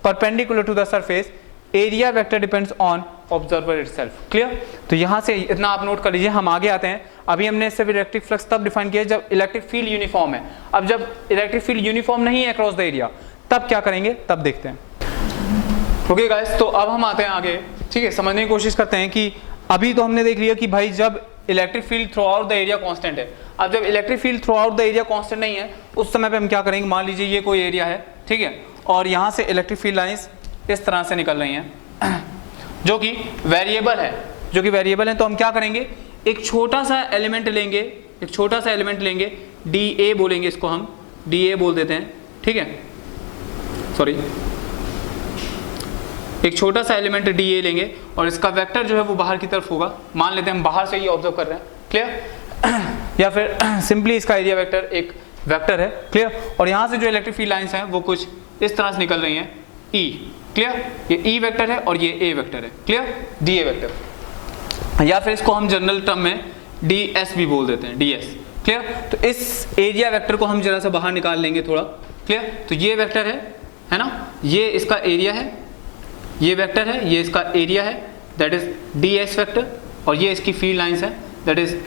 perpendicular to the surface. Area vector depends on observer itself. Clear? तो यहां से इतना आप नोट कर लीजिए। हम आगे आते हैं। अभी हमने सिर्फ इलेक्ट्रिक फ्लक्स तब डिफाइन किया जब इलेक्ट्रिक फील्ड यूनिफॉर्म है। अब जब इलेक्ट्रिक फील्ड यूनिफॉर्म नहीं है अक्रॉस द एरिया, तब क्या करेंगे, तब देखते हैं। ओके गाइस, तो अब हम आते हैं आगे। ठीक है, समझने की कोशिश करते हैं कि अभी तो हमने देख लिया कि भाई जब electric field through out the area constant है। अब जब electric field through out the area constant नहीं है उस समय पे हम क्या करेंगे, मान लीजिए ये कोई एरिया है, ठीक है, और यहाँ से इलेक्ट्रिक फील्ड लाइंस इस तरह से निकल रही हैं जो कि वेरिएबल है। तो हम क्या करेंगे, एक छोटा सा एलिमेंट लेंगे, डी ए बोलेंगे इसको, हम डी ए बोल देते हैं। ठीक है, सॉरी, एक छोटा सा एलिमेंट डी ए लेंगे और इसका वेक्टर जो है वो बाहर की तरफ होगा, मान लेते हैं हम बाहर से ही ऑब्जर्व कर रहे हैं, क्लियर। या फिर सिंपली इसका एरिया वेक्टर एक वेक्टर है, क्लियर। और यहाँ से जो इलेक्ट्रिक फील्ड लाइंस हैं वो कुछ इस तरह से निकल रही हैं, ई, क्लियर। ये ई वेक्टर है और ये ए वेक्टर है, क्लियर, डी ए वेक्टर, या फिर इसको हम जनरल टर्म में डी एस भी बोल देते हैं, डी एस, क्लियर। तो इस एरिया वेक्टर को हम जरा सा बाहर निकाल लेंगे थोड़ा, क्लियर। तो ये वेक्टर है ना, ये इसका एरिया है, ये वेक्टर है, ये इसका एरिया है, that is D S vector, और ये इसकी फील्ड लाइंस है, दैट इज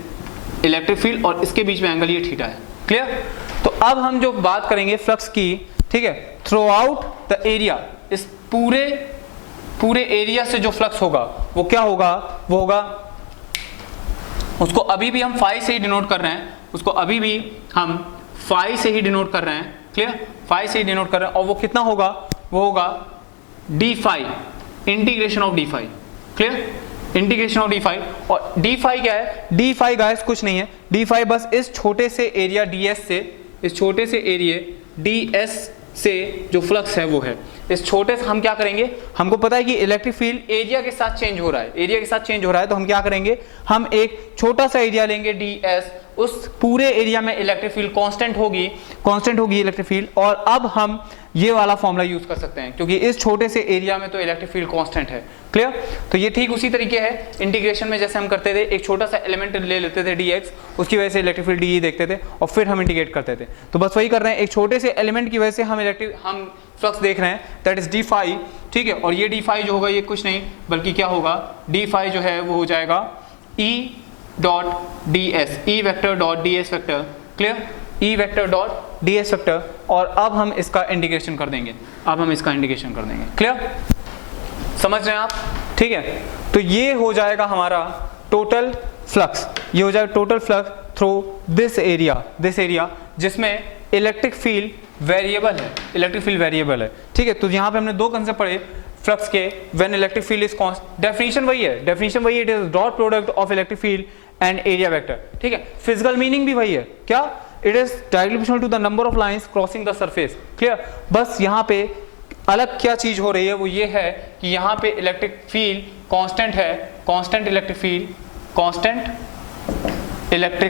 इलेक्ट्रिक फील्ड, और इसके बीच में एंगल ये थीटा है, क्लियर। तो अब हम जो बात करेंगे फ्लक्स की, ठीक है, थ्रू आउट द एरिया, इस पूरे एरिया से जो फ्लक्स होगा वो क्या होगा, वो होगा, उसको अभी भी हम फाई से ही डिनोट कर रहे हैं, उसको अभी भी हम फाई से ही डिनोट कर रहे हैं, क्लियर, फाई से ही डिनोट कर रहे हैं, और वो कितना होगा, वो होगा d phi, integration of d phi, clear, integration of d phi. और डी फाई क्या है, डी फाई गाइस कुछ नहीं है, डी फाई बस इस छोटे से एरिया डी एस से, इस छोटे से एरिया डी एस से जो फ्लक्स है वो है, इस छोटे से हम क्या करेंगे, हमको पता है कि इलेक्ट्रिक फील्ड एरिया के साथ चेंज हो रहा है, एरिया के साथ चेंज हो रहा है, तो हम क्या करेंगे, हम एक छोटा सा एरिया लेंगे डी एस, उस पूरे एरिया में इलेक्ट्रिक फील्ड कांस्टेंट होगी इलेक्ट्रिक फील्ड, और अब हम ये वाला फॉर्मूला यूज कर सकते हैं क्योंकि इस छोटे से एरिया में तो इलेक्ट्रिक फील्ड कांस्टेंट है, क्लियर। तो ये ठीक उसी तरीके है इंटीग्रेशन में जैसे हम करते थे, एक छोटा सा एलिमेंट ले लेते थे dx, उसकी वजह से इलेक्ट्रिक फील्ड डी देखते थे और फिर हम इंटीग्रेट करते थे, तो बस वही कर रहे हैं, एक छोटे से एलिमेंट की वजह से हम फ्लक्स देख रहे हैं, दैट इज डी फाई, ठीक है। और ये डी फाई जो होगा ये कुछ नहीं बल्कि क्या होगा, डी फाई जो है वो हो जाएगा E dot D S, E vector dot D S vector, clear, E vector dot D S vector. और अब हम इसका इंटीग्रेशन कर देंगे, क्लियर, समझ रहे हैं आप, ठीक है। तो ये हो जाएगा हमारा टोटल फ्लक्स, ये हो जाएगा total flux through this area जिसमें इलेक्ट्रिक फील्ड वेरिएबल है, ठीक है। तो यहाँ पे हमने दो कंसेप्ट पढ़े फ्लक्स के, when electric field is constant, definition वही है, it is dot product of electric field and area vector, ठीक है। फिजिकल मीनिंग भी वही है, क्या, it is directly proportional to the number of lines crossing the surface, clear. बस यहाँ पे अलग क्या चीज हो रही है, वो ये है कि यहाँ पे इलेक्ट्रिक फील्ड कांस्टेंट है, कांस्टेंट इलेक्ट्रिक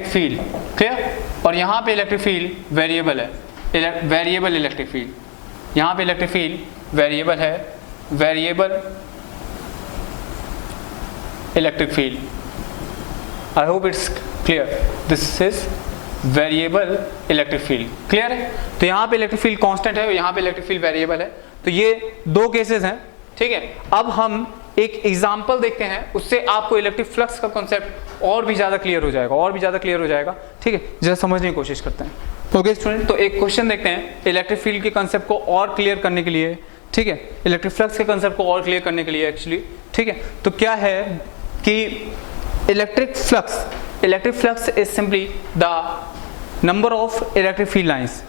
फील्ड, क्लियर। और यहाँ पे इलेक्ट्रिक फील्ड वेरिएबल है, वेरिएबल इलेक्ट्रिक फील्ड, यहाँ पे इलेक्ट्रिक फील्ड वेरिएबल है, variable electric field. I hope it's clear, this is variable electric field, clear है। तो यहाँ पे इलेक्ट्रिक फील्ड कांस्टेंट है, यहाँ पे इलेक्ट्रिक फील्ड वेरिएबल है, तो ये दो केसेस हैं, ठीक है। अब हम एक एग्जांपल देखते हैं, उससे आपको इलेक्ट्रिक फ्लक्स का कॉन्सेप्ट और भी ज्यादा क्लियर हो जाएगा, ठीक है। जरा समझने की कोशिश करते हैं, ओके स्टूडेंट। तो एक क्वेश्चन देखते हैं इलेक्ट्रिक फील्ड के कंसेप्ट को और क्लियर करने के लिए, ठीक है, इलेक्ट्रिक फ्लक्स के कंसेप्ट को और क्लियर करने के लिए एक्चुअली, ठीक है। तो क्या है कि electric flux is simply the number of electric field lines,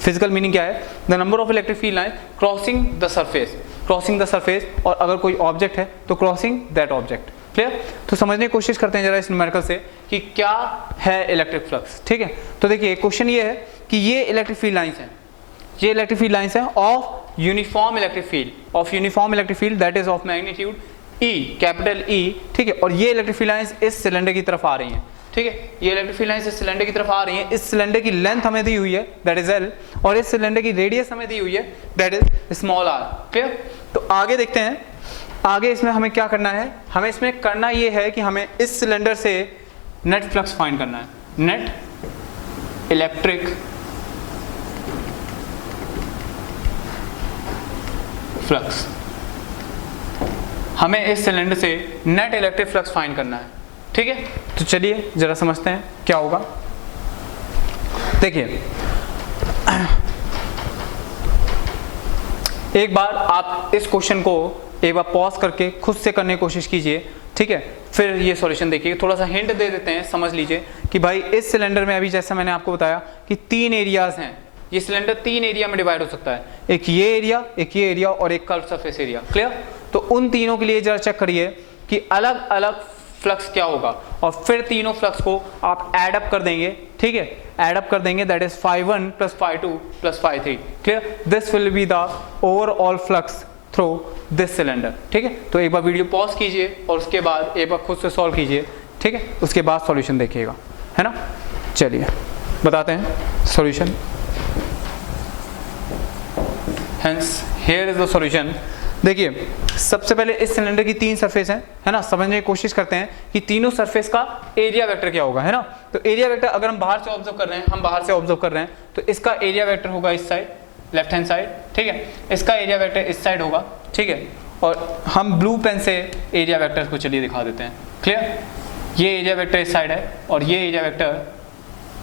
physical meaning क्या है, the number of electric field lines crossing the surface, और अगर कोई ऑब्जेक्ट है तो क्रॉसिंग दैट ऑब्जेक्ट, क्लियर। तो समझने की कोशिश करते हैं जरा इस न्यूमेरिकल से कि क्या है इलेक्ट्रिक फ्लक्स, ठीक है। तो देखिए क्वेश्चन ये है कि ये इलेक्ट्रिक फील्ड लाइंस हैं of uniform electric field that is of magnitude E, capital E, ठीक है। और ये इलेक्ट्रिक फील्ड लाइंस इस सिलेंडर की तरफ आ रही हैं, ठीक है, ये इलेक्ट्रिक फील्ड लाइंस इस सिलेंडर की तरफ आ रही हैं, इस सिलेंडर की लेंथ हमें दी हुई है दैट इज L, और इस सिलेंडर की रेडियस हमें दी हुई है that is small r, clear. तो आगे देखते हैं, आगे इसमें हमें क्या करना है, हमें इसमें करना ये है कि हमें इस सिलेंडर से नेट फ्लक्स फाइंड करना है, नेट इलेक्ट्रिक फ्लक्स, हमें इस सिलेंडर से नेट इलेक्ट्रिक फ्लक्स फाइंड करना है, ठीक है। तो चलिए जरा समझते हैं क्या होगा। देखिए एक बार आप इस क्वेश्चन को एक बार पॉज करके खुद से करने की कोशिश कीजिए, ठीक है, फिर ये सॉल्यूशन देखिए। थोड़ा सा हिंट दे देते हैं, समझ लीजिए कि भाई इस सिलेंडर में अभी जैसा मैंने आपको बताया कि 3 एरियाज हैं, ये सिलेंडर 3 एरिया में डिवाइड हो सकता है, एक ये एरिया और एक कर्व सरफेस एरिया, क्लियर। तो उन तीनों के लिए जरा चेक करिए कि अलग अलग फ्लक्स क्या होगा, और फिर तीनों फ्लक्स को आप ऐड अप कर देंगे, ठीक है, ऐड अप कर देंगे, that is φ1 + φ2 + φ3, clear. This will be the overall flux through this cylinder. ठीक है, तो एक बार वीडियो पॉज कीजिए और उसके बाद एक बार खुद से सॉल्व कीजिए। ठीक है, उसके बाद सॉल्यूशन देखिएगा, है ना। चलिए बताते हैं solution. Hence here is the solution. देखिए सबसे पहले इस सिलेंडर की 3 सरफेस हैं, है ना। समझने की कोशिश करते हैं कि तीनों सरफेस का एरिया वेक्टर क्या होगा, है ना। तो एरिया वेक्टर अगर हम बाहर से ऑब्जर्व कर रहे हैं, हम बाहर से ऑब्जर्व कर रहे हैं, तो इसका एरिया वेक्टर होगा इस साइड, लेफ्ट हैंड साइड। ठीक है, इसका एरिया वेक्टर इस साइड होगा। ठीक है, और हम ब्लू पेन से एरिया वेक्टर को चलिए दिखा देते हैं। क्लियर, ये एरिया वेक्टर इस साइड है और ये एरिया वेक्टर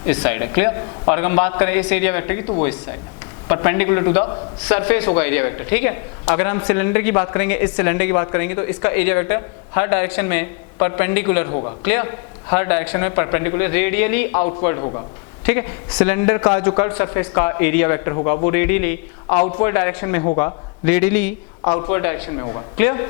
इस साइड है। क्लियर, और अगर हम बात करें इस एरिया वेक्टर की तो वो इस साइड है, परपेंडिकुलर टू द सरफेस होगा एरिया वेक्टर। ठीक है, अगर हम सिलेंडर की बात करेंगे, इस सिलेंडर की बात करेंगे, तो इसका एरिया वेक्टर हर डायरेक्शन में परपेंडिकुलर होगा। क्लियर, हर डायरेक्शन में परपेंडिकुलर, रेडियली आउटवर्ड होगा। ठीक है, सिलेंडर का जो कर्व सरफेस का एरिया वेक्टर होगा वो रेडियली आउटवर्ड डायरेक्शन में होगा, रेडियली आउटवर्ड डायरेक्शन में होगा। क्लियर,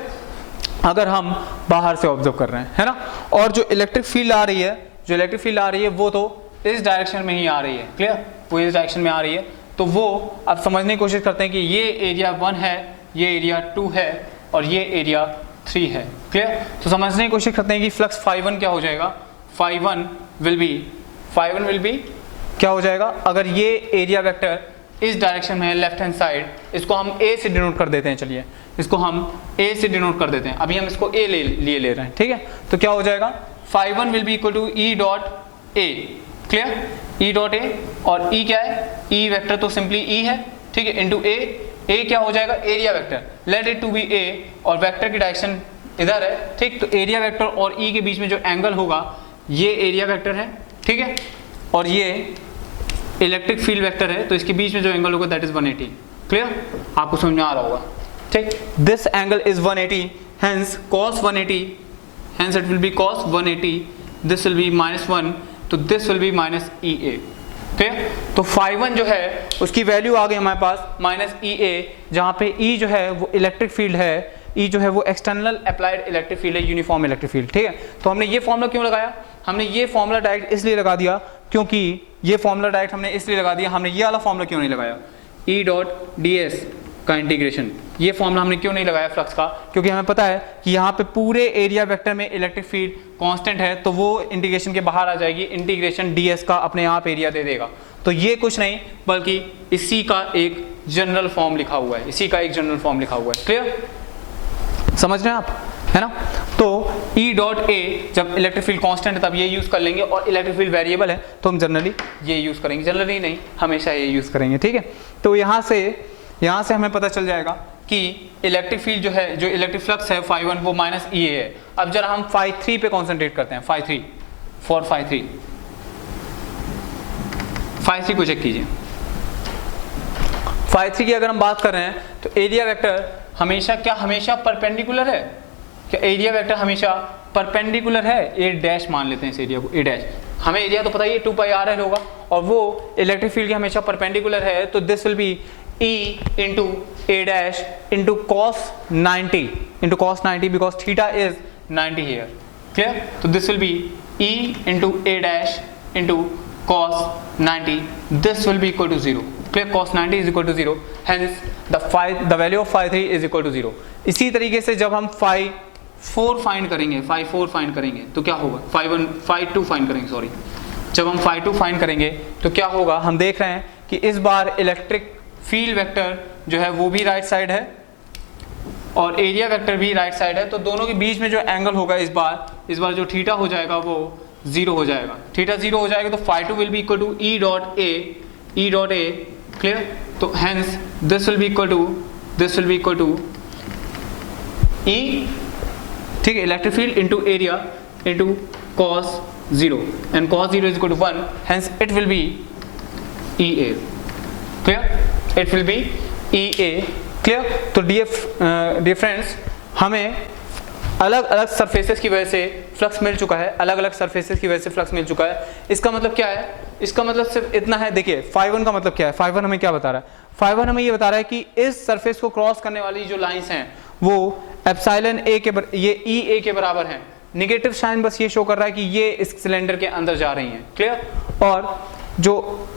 अगर हम बाहर से ऑब्जर्व कर रहे हैं, है ना। और जो इलेक्ट्रिक फील्ड आ रही है, जो इलेक्ट्रिक फील्ड आ रही है वो तो इस डायरेक्शन में ही आ रही है। क्लियर, वो इस डायरेक्शन में आ रही है, तो वो अब समझने की कोशिश करते हैं कि ये एरिया 1 है, ये एरिया 2 है और ये एरिया 3 है। क्लियर, तो समझने की कोशिश करते हैं कि फ्लक्स φ1 क्या हो जाएगा। φ1 विल बी क्या हो जाएगा, अगर ये एरिया वेक्टर इस डायरेक्शन में है, लेफ्ट हैंड साइड, इसको हम ए से डिनोट कर देते हैं। चलिए इसको हम ए से डिनोट कर देते हैं, अभी हम इसको ए ले रहे हैं। ठीक है, तो क्या हो जाएगा, φ1 will be equal to E dot A. Clear, E dot A, और ई क्या है, ई वेक्टर तो सिंपली ई है। ठीक है, इनटू ए क्या हो जाएगा, area vector, let it to be A, और वेक्टर की डायरेक्शन इधर है। ठीक, तो एरिया वेक्टर और ई के बीच में जो एंगल होगा ये एरिया वेक्टर है। ठीक है, और ये इलेक्ट्रिक फील्ड वेक्टर है, तो इसके बीच में जो एंगल होगा दैट इज 180। क्लियर, आपको समझ में आ रहा होगा। ठीक, this angle is 180, hence cos 180, hence it will B cos 180, this will B -1, तो दिस विल बी -EA। ठीक, तो φ1 जो है उसकी वैल्यू आ गई हमारे पास -EA, जहाँ पे E जो है वो इलेक्ट्रिक फील्ड है, E जो है वो एक्सटर्नल अप्लाइड इलेक्ट्रिक फील्ड है, यूनिफॉर्म इलेक्ट्रिक फील्ड। ठीक है, तो हमने ये फॉर्मूला क्यों लगाया, हमने ये फॉर्मूला डायरेक्ट इसलिए लगा दिया क्योंकि ये फॉर्मूला डायरेक्ट हमने इसलिए लगा दिया, हमने ये वाला फॉर्मूला क्यों नहीं लगाया, E डॉट ds का इंटीग्रेशन, ये फॉर्मूला हमने क्यों नहीं लगाया फ्लक्स का, क्योंकि हमें पता है कि यहाँ पे पूरे एरिया वेक्टर में इलेक्ट्रिक फील्ड कांस्टेंट है, तो वो इंटीग्रेशन के बाहर आ जाएगी, इंटीग्रेशन ds का अपने आप एरिया दे देगा। तो ये कुछ नहीं बल्कि इसी का एक जनरल फॉर्म लिखा हुआ है, इसी का एक जनरल फॉर्म लिखा हुआ है। क्लियर, समझ रहे हैं आप, है ना। तो E डॉट ए, जब इलेक्ट्रिक फील्ड कांस्टेंट है तब ये यूज कर लेंगे, और इलेक्ट्रिक फील्ड वेरिएबल है तो हम जनरली ये यूज करेंगे, जनरली नहीं हमेशा ये यूज करेंगे। ठीक है, तो यहाँ से हमें पता चल जाएगा कि इलेक्ट्रिक फील्ड जो है, जो इलेक्ट्रिक फ्लक्स है φ1 वो -EA है। अब जरा हम φ3 पे कॉन्सेंट्रेट करते हैं, φ3 को चेक कीजिए। φ3 की अगर हम बात कर रहे हैं तो एरिया वेक्टर हमेशा परपेंडिकुलर है क्या, एरिया वेक्टर हमेशा परपेंडिकुलर है, ए डैश मान लेते हैं इस एरिया को, ए डैश, हमें एरिया तो पता ही है 2πr होगा, और वो इलेक्ट्रिक फील्ड के हमेशा परपेंडिकुलर है, तो this will B E into A dash into cos 90 because theta is 90 here. Clear? So this will be E into A dash into cos 90. This will be equal to 0. Clear? Cos 90 is equal to 0. Hence the value of phi3 is equal to 0. इसी तरीके से जब हम phi4 find करेंगे तो क्या होगा, phi2 find करेंगे, सॉरी, जब हम phi2 फाइंड करेंगे तो क्या होगा, हम देख रहे हैं कि इस बार इलेक्ट्रिक फील्ड वेक्टर जो है वो भी राइट साइड है और एरिया वेक्टर भी राइट साइड है, तो दोनों के बीच में जो एंगल होगा इस बार जो थीटा हो जाएगा वो 0 हो जाएगा, थीटा 0 हो जाएगा, तो phi2 will be equal to E dot A। Clear, तो hence this will be equal to E, ठीक है, electric field into area into cos 0 and cos 0 is equal to 1, hence it will be EA। Clear, it will be EA। Clear, तो dear friends, हमें अलग अलग surfaces की वजह से flux मिल चुका है, अलग अलग सरफेसेस की वजह से फ्लक्स मिल चुका है। इसका मतलब क्या है, इसका मतलब सिर्फ इतना है, देखिए phi1 का मतलब क्या है, phi1 हमें क्या बता रहा है, phi1 हमें ये बता रहा है कि इस सरफेस को क्रॉस करने वाली जो लाइंस हैं वो एप्सिलॉन ए के ये EA के बराबर हैं। नेगेटिव साइन बस ये शो कर रहा है कि ये इस सिलेंडर के अंदर जा रही हैं। क्लियर, और जो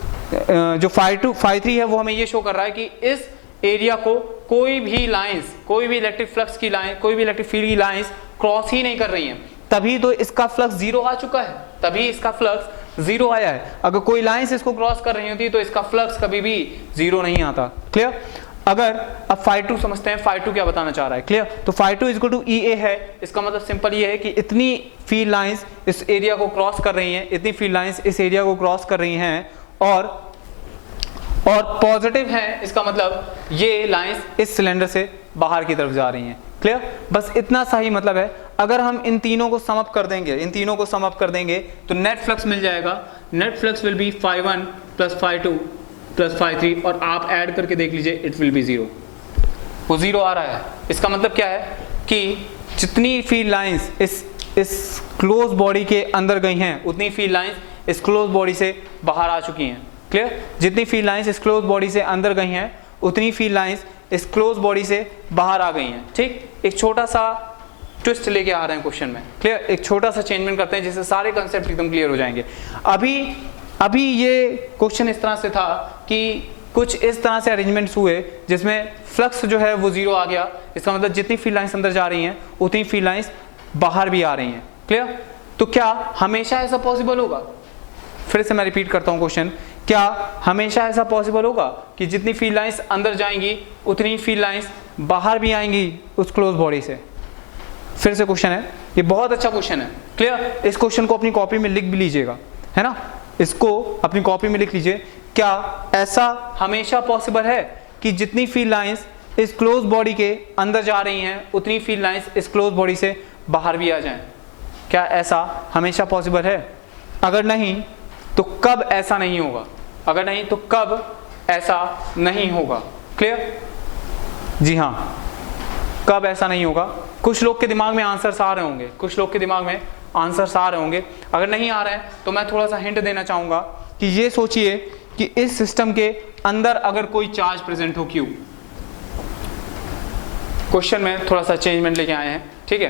phi3 है वो हमें ये शो कर रहा है कि इस एरिया को कोई भी लाइंस, कोई भी इलेक्ट्रिक फ्लक्स की लाइन, कोई भी इलेक्ट्रिक फील्ड की लाइंस क्रॉस ही नहीं कर रही हैं, तभी तो इसका फ्लक्स जीरो आ चुका है, तभी इसका फ्लक्स जीरो आया है। अगर कोई लाइंस इसको क्रॉस कर रही होती तो इसका फ्लक्स कभी भी जीरो नहीं आता। क्लियर? अगर अब φ2 समझते हैं, φ2 क्या बताना चाह रहा है। क्लियर? तो φ2 इक्वल टू EA है, इसका मतलब सिंपल ये है कि इतनी फील्ड लाइंस इस एरिया को क्रॉस कर रही हैं, इतनी फील्ड लाइंस इस एरिया को क्रॉस कर रही हैं और पॉजिटिव है, इसका मतलब ये लाइंस इस सिलेंडर से बाहर की तरफ जा रही हैं। क्लियर? बस इतना सा ही मतलब है। अगर हम इन तीनों को सम अप कर देंगे, इन तीनों को सम अप कर देंगे तो नेट फ्लक्स मिल जाएगा। Net flux will be φ1 plus φ2 plus φ3 और आप ऐड करके देख लीजिए, इट विल बी जीरो। वो जीरो आ रहा है। इसका मतलब क्या है कि जितनी फील्ड लाइंस इस क्लोज बॉडी के अंदर गई हैं, उतनी फील्ड लाइंस इस क्लोज बॉडी से बाहर आ चुकी हैं। क्लियर? जितनी फील्ड लाइंस इस क्लोज बॉडी से अंदर गई हैं, उतनी फील्ड लाइंस इस क्लोज बॉडी से बाहर आ गई हैं। ठीक? एक छोटा सा ट्विस्ट लेके आ रहे हैं क्वेश्चन में। क्लियर? एक छोटा सा चेंजमेंट करते हैं जिससे सारे कंसेप्ट एकदम क्लियर हो जाएंगे। अभी ये क्वेश्चन इस तरह से था कि कुछ इस तरह से अरेंजमेंट्स हुए जिसमें फ्लक्स जो है वो जीरो आ गया। इसका मतलब जितनी फील्ड लाइंस अंदर जा रही हैं, उतनी फील्ड लाइंस बाहर भी आ रही हैं। क्लियर? तो क्या हमेशा ऐसा पॉसिबल होगा? फिर से मैं रिपीट करता हूं क्वेश्चन, क्या हमेशा ऐसा पॉसिबल होगा कि जितनी फील्ड लाइंस अंदर जाएंगी उतनी फील्ड लाइंस बाहर भी आएंगी उस क्लोज बॉडी से? फिर से क्वेश्चन है, ये बहुत अच्छा क्वेश्चन है। क्लियर? इस क्वेश्चन को अपनी कॉपी में लिख भी लीजिएगा, है ना? इसको अपनी कॉपी में लिख लीजिए। क्या ऐसा हमेशा पॉसिबल है कि जितनी फील्ड लाइंस इस क्लोज बॉडी के अंदर जा रही हैं, उतनी फील्ड लाइंस इस क्लोज बॉडी से बाहर भी आ जाएं? क्या ऐसा हमेशा पॉसिबल है? अगर नहीं तो कब ऐसा नहीं होगा? अगर नहीं तो कब ऐसा नहीं होगा? क्लियर? जी हाँ, कब ऐसा नहीं होगा? कुछ लोग के दिमाग में आंसर्स आ रहे होंगे, कुछ लोग के दिमाग में आंसर्स आ रहे होंगे। अगर नहीं आ रहे हैं तो मैं थोड़ा सा हिंट देना चाहूंगा कि ये सोचिए कि इस सिस्टम के अंदर अगर कोई चार्ज प्रेजेंट हो, क्यू। क्वेश्चन में थोड़ा सा चेंजमेंट लेके आए हैं। ठीक है?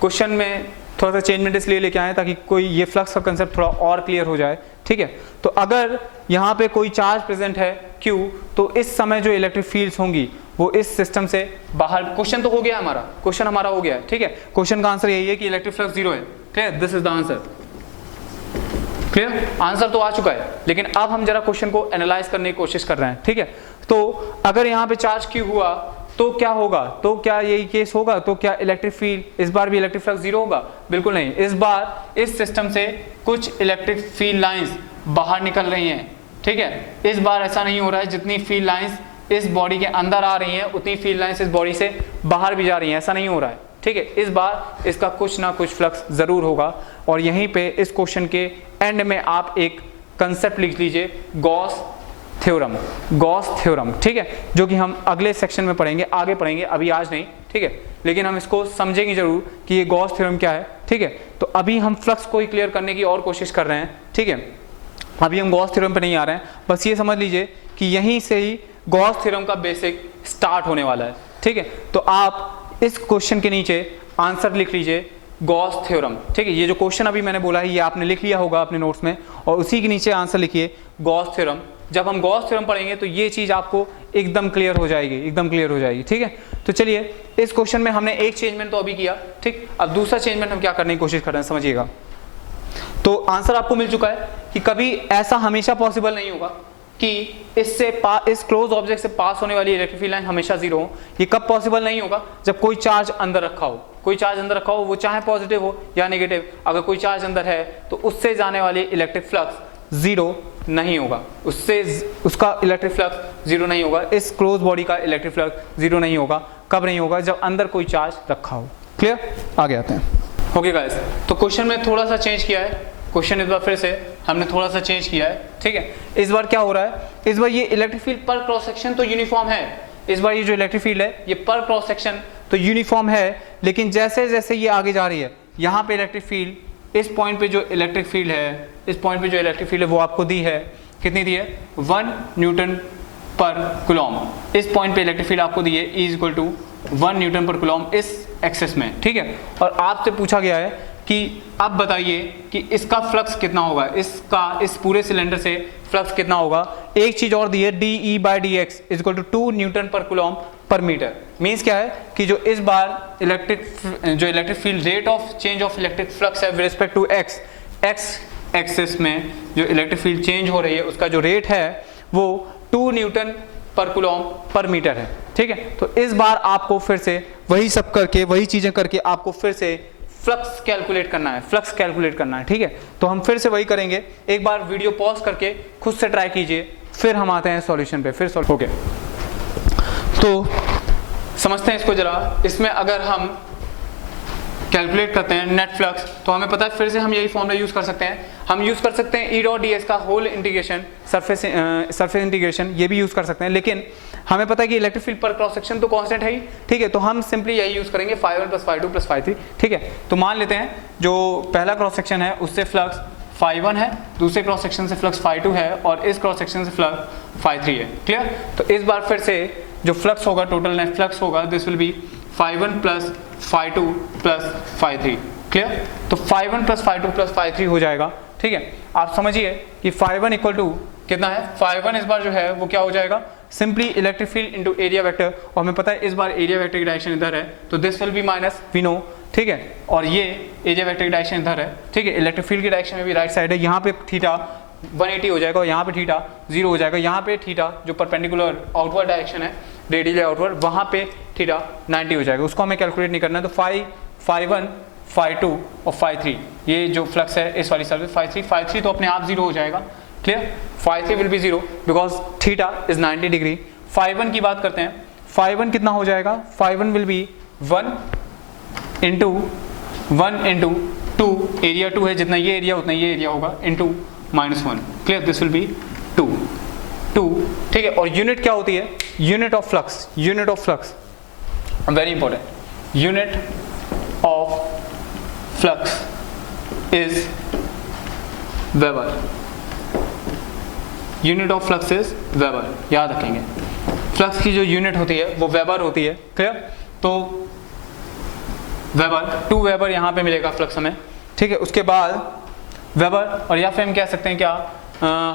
क्वेश्चन में थोड़ा सा चेंजमेंट इसलिए लेके आए ताकि कोई ये फ्लक्स का कंसेप्ट थोड़ा और क्लियर हो जाए। ठीक है? तो अगर यहाँ पे कोई चार्ज प्रेजेंट है Q, तो इस समय जो इलेक्ट्रिक फील्ड्स होंगी वो इस सिस्टम से बाहर। क्वेश्चन तो हो गया हमारा, क्वेश्चन हमारा हो गया है। ठीक है? क्वेश्चन का आंसर यही है कि इलेक्ट्रिक फ्लक्स जीरो है। Clear? This is the answer. Clear? Answer तो आ चुका है, लेकिन अब हम जरा क्वेश्चन को एनालाइज करने की कोशिश कर रहे हैं। ठीक है? तो अगर यहाँ पे चार्ज Q हुआ तो क्या होगा? तो क्या यही केस होगा? तो क्या इलेक्ट्रिक फील्ड इस बार भी इलेक्ट्रिक फ्लक्स जीरो होगा? बिल्कुल नहीं। इस बार इस सिस्टम से कुछ इलेक्ट्रिक फील्ड लाइंस बाहर निकल रही हैं। ठीक है? इस बार ऐसा नहीं हो रहा है जितनी फील्ड लाइंस इस बॉडी के अंदर आ रही हैं, उतनी फील्ड लाइंस इस बॉडी से बाहर भी जा रही हैं। ऐसा नहीं हो रहा है। ठीक है? इस बार इसका कुछ ना कुछ फ्लक्स जरूर होगा। और यहीं पे इस क्वेश्चन के एंड में आप एक कंसेप्ट लिख लीजिए, गॉस थ्योरम। गॉस थ्योरम, ठीक है, जो कि हम अगले सेक्शन में पढ़ेंगे, आगे पढ़ेंगे, अभी आज नहीं। ठीक है? लेकिन हम इसको समझेंगे जरूर कि ये गॉस थ्योरम क्या है। ठीक है? तो अभी हम फ्लक्स को ही क्लियर करने की और कोशिश कर रहे हैं। ठीक है? अभी हम गॉस थ्योरम पे नहीं आ रहे हैं। बस ये समझ लीजिए कि यहीं से ही गॉस थ्योरम का बेसिक स्टार्ट होने वाला है। ठीक है? तो आप इस क्वेश्चन के नीचे आंसर लिख लीजिए, गॉस थ्योरम। ठीक है? ये जो क्वेश्चन अभी मैंने बोला है ये आपने लिख लिया होगा अपने नोट्स में, और उसी के नीचे आंसर लिखिए गॉस थ्योरम। जब हम गॉस थ्योरम पढ़ेंगे तो ये चीज आपको एकदम क्लियर हो जाएगी, एकदम क्लियर हो जाएगी। ठीक है? तो चलिए, इस क्वेश्चन में हमने एक चेंजमेंट तो अभी किया। ठीक? अब दूसरा चेंजमेंट हम क्या करने की कोशिश कर रहे हैं, समझिएगा। तो आंसर आपको मिल चुका है कि कभी ऐसा हमेशा पॉसिबल नहीं होगा कि इस क्लोज ऑब्जेक्ट से पास होने वाली इलेक्ट्रिक फील्ड लाइन हमेशा जीरो हो। ये कब पॉसिबल नहीं होगा? जब कोई चार्ज अंदर रखा हो। कोई चार्ज अंदर रखा हो, वो चाहे पॉजिटिव हो या नेगेटिव, अगर कोई चार्ज अंदर है तो उससे जाने वाली इलेक्ट्रिक फ्लक्स जीरो नहीं होगा। उसका इलेक्ट्रिक फ्लक्स जीरो नहीं होगा। इस क्लोज बॉडी का इलेक्ट्रिक फ्लक्स जीरो नहीं होगा। कब नहीं होगा? जब अंदर कोई चार्ज रखा हो। क्लियर? आगे आते हैं। ओके गाइस, तो क्वेश्चन में थोड़ा सा चेंज किया है। क्वेश्चन इस बार फिर से हमने थोड़ा सा चेंज किया है। ठीक है? इस बार क्या हो रहा है? इस बार ये इलेक्ट्रिक फील्ड पर क्रॉस सेक्शन तो यूनिफॉर्म है। इस बार ये जो इलेक्ट्रिक फील्ड है ये पर क्रॉस सेक्शन तो यूनिफॉर्म है, लेकिन जैसे जैसे ये आगे जा रही है, यहाँ पे इलेक्ट्रिक फील्ड, इस पॉइंट पे जो इलेक्ट्रिक फील्ड है, इस पॉइंट पे जो इलेक्ट्रिक फील्ड है वो आपको दी है, कितनी दी है? 1 न्यूटन पर कूलम। इस पॉइंट पे इलेक्ट्रिक फील्ड आपको दी है E equal to 1 Newton per coulomb इस एक्सेस में। ठीक है? और आपसे पूछा गया है कि अब बताइए कि इसका फ्लक्स कितना होगा, इसका इस पूरे सिलेंडर से फ्लक्स कितना होगा एक चीज और दी है, dE/dx is equal to 2 newton per coulomb per metre. Means क्या है कि जो इस बार electric field rate of change of electric flux है with respect to X axis में जो इलेक्ट्रिक फील्ड चेंज हो रही है उसका जो रेट है वो 2 newton per coulomb per metre है। ठीक है, तो इस बार आपको फिर से वही सब करके, वही चीजें करके आपको फिर से फ्लक्स कैलकुलेट करना है, फ्लक्स कैलकुलेट करना है। ठीक है, तो हम फिर से वही करेंगे। एक बार वीडियो पॉज करके खुद से ट्राई कीजिए, फिर हम आते हैं सॉल्यूशन पे। फिर ओके, तो समझते हैं इसको जरा। इसमें अगर हम कैलकुलेट करते हैं नेट फ्लक्स तो हमें पता है, फिर से हम यही फॉर्मूला यूज कर सकते हैं। हम यूज कर सकते हैं E.ds का होल इंटीग्रेशन, सरफेस इंटीग्रेशन, ये भी यूज कर सकते हैं। लेकिन हमें पता है कि इलेक्ट्रिक फील्ड पर क्रॉस सेक्शन तो कांस्टेंट है ही। ठीक है, तो हम सिंपली यही यूज करेंगे φ1 + φ2 + φ3। ठीक है, तो मान लेते हैं जो पहला क्रॉस सेक्शन है उससे फ्लक्स φ1 है, दूसरे क्रॉस सेक्शन से फ्लक्स φ2 है और इस क्रॉस सेक्शन से फ्लक्स φ3 है। क्लियर? तो इस बार फिर से जो फ्लक्स होगा, टोटल नेट फ्लक्स होगा, दिस विल बी φ1 + φ2 + φ3। क्लियर? तो φ1 + φ2 + φ3 हो जाएगा। ठीक है, आप समझिए कि φ1 इक्वल टू कितना है, φ1 इस बार जो है वो क्या हो जाएगा, simply electric field into area vector, और हमें पता है इस बार एरिया वेक्टर की डायरेक्शन इधर है तो this will be minus we know. ठीक है, और ये एरिया वेक्टर की डायरेक्शन इधर है। ठीक है, इलेक्ट्रिक फील्ड की डायरेक्शन में भी राइट साइड है, यहाँ पे थीटा 180 हो जाएगा और यहाँ पे थीटा 0 हो जाएगा। यहाँ पे थीटा जो परपेंडिकुलर आउटवर्ड डायरेक्शन है, रेडियली आउटवर्ड, वहाँ पे थीटा 90 हो जाएगा। उसको हमें कैलकुलेट नहीं करना है। तो φ1 φ2 और φ3 ये जो फ्लक्स है इस वाली सर्विस φ3 तो अपने आप 0 हो जाएगा। Clear? φ3 will be 0 because theta is 90 degree. φ1 की बात करते हैं, φ1 कितना हो जाएगा, φ1 विल बी 1 इंटू 2, एरिया 2 है, जितना ये एरिया उतना ये एरिया होगा, into -1। Clear? This will B 2। ठीक है, और यूनिट क्या होती है, unit of flux, unit of flux very important, unit of flux is weber. Unit of flux is weber, याद रखेंगे। फ्लक्स की जो यूनिट होती है वो वेबर होती है। क्लियर? तो वेबर, 2 वेबर यहाँ पे मिलेगा फ्लक्स हमें। ठीक है, उसके बाद वेबर, और या फिर हम कह सकते हैं क्या,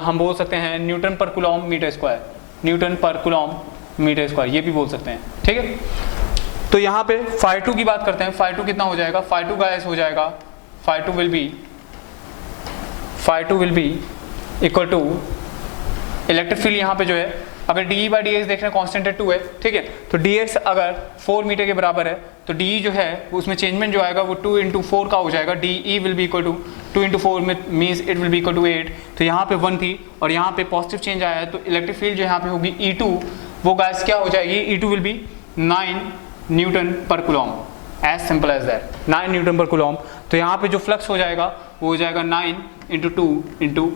हम बोल सकते हैं Newton per coulomb metre square, Newton per coulomb metre square, ये भी बोल सकते हैं। ठीक है, तो यहाँ पे φ2 की बात करते हैं। φ2 कितना हो जाएगा, φ2 गाइस हो जाएगा, φ2 will be equal to electric field यहाँ पे जो है, अगर dE/dx देख रहे हैं कांस्टेंट है 2 है। ठीक है, तो dx अगर 4 मीटर के बराबर है तो de जो है उसमें चेंजमेंट जो आएगा वो 2 × 4 का हो जाएगा। dE will be equal to 2 × 4 में means it will be equal to 8। तो यहाँ पे 1 थी और यहाँ पे पॉजिटिव चेंज आया है तो इलेक्ट्रिक फील्ड जो यहाँ पे होगी E2, वो गाइस क्या हो जाएगी, E2 will be 9 newton per coulomb, as simple as that, 9 newton per coulomb. तो यहाँ पे जो फ्लक्स हो जाएगा वो हो जाएगा 9 × 2 ×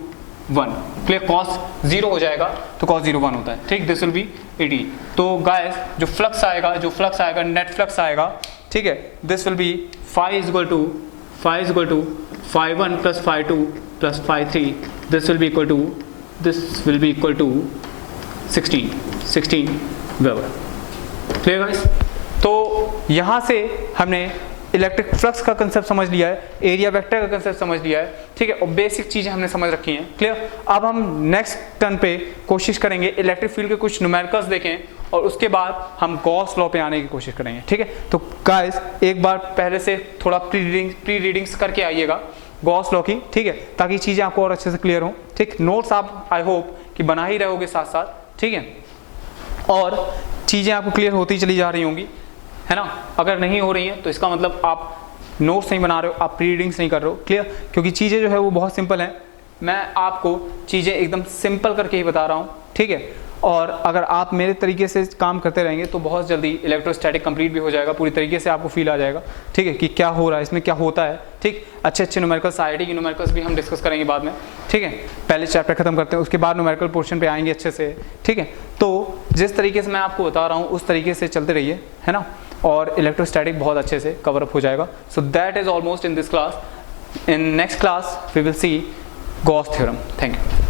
1। क्लियर? cos 0 हो जाएगा तो cos 0 1 होता है। ठीक, दिस विल बी 80। तो गाइस जो फ्लक्स आएगा नेट फ्लक्स आएगा। ठीक है, this will be φ is equal to φ1 + φ2 + φ3, this will be equal to 16 weber. Clear guys? तो यहाँ से हमने इलेक्ट्रिक फ्लक्स का कंसेप्ट समझ लिया है, एरिया वेक्टर का कंसेप्ट समझ लिया है। ठीक है, और बेसिक चीजें हमने समझ रखी हैं। क्लियर? अब हम नेक्स्ट टर्न पे कोशिश करेंगे इलेक्ट्रिक फील्ड के कुछ न्यूमेरिकल्स देखें और उसके बाद हम गॉस लॉ पे आने की कोशिश करेंगे। ठीक है, तो गाइस एक बार पहले से थोड़ा प्री रीडिंग्स करके आइएगा गॉस लॉ की। ठीक है, ताकि चीजें आपको और अच्छे से क्लियर हो। ठीक, नोट्स आप आई होप कि बना ही रहोगे साथ साथ। ठीक है, और चीजें आपको क्लियर होती चली जा रही होंगी, है ना। अगर नहीं हो रही है तो इसका मतलब आप नोट्स नहीं बना रहे हो, आप प्री रीडिंग्स नहीं कर रहे हो। क्लियर? क्योंकि चीज़ें जो है वो बहुत सिंपल है, मैं आपको चीज़ें एकदम सिंपल करके ही बता रहा हूँ। ठीक है, और अगर आप मेरे तरीके से काम करते रहेंगे तो बहुत जल्दी इलेक्ट्रोस्टैटिक कंप्लीट भी हो जाएगा, पूरी तरीके से आपको फील आ जाएगा। ठीक है, कि क्या हो रहा है इसमें, क्या होता है। ठीक, अच्छे न्यूमेरिकल्स, IIT की न्यूमेरिकल्स भी हम डिस्कस करेंगे बाद में। ठीक है, पहले चैप्टर खत्म करते हैं, उसके बाद न्यूमेरिकल पोर्शन पे आएंगे अच्छे से। ठीक है, तो जिस तरीके से मैं आपको बता रहा हूँ उस तरीके से चलते रहिए, है ना, और इलेक्ट्रोस्टैटिक बहुत अच्छे से कवर अप हो जाएगा। So that is almost in this class. In next class we will see Gauss theorem. Thank you.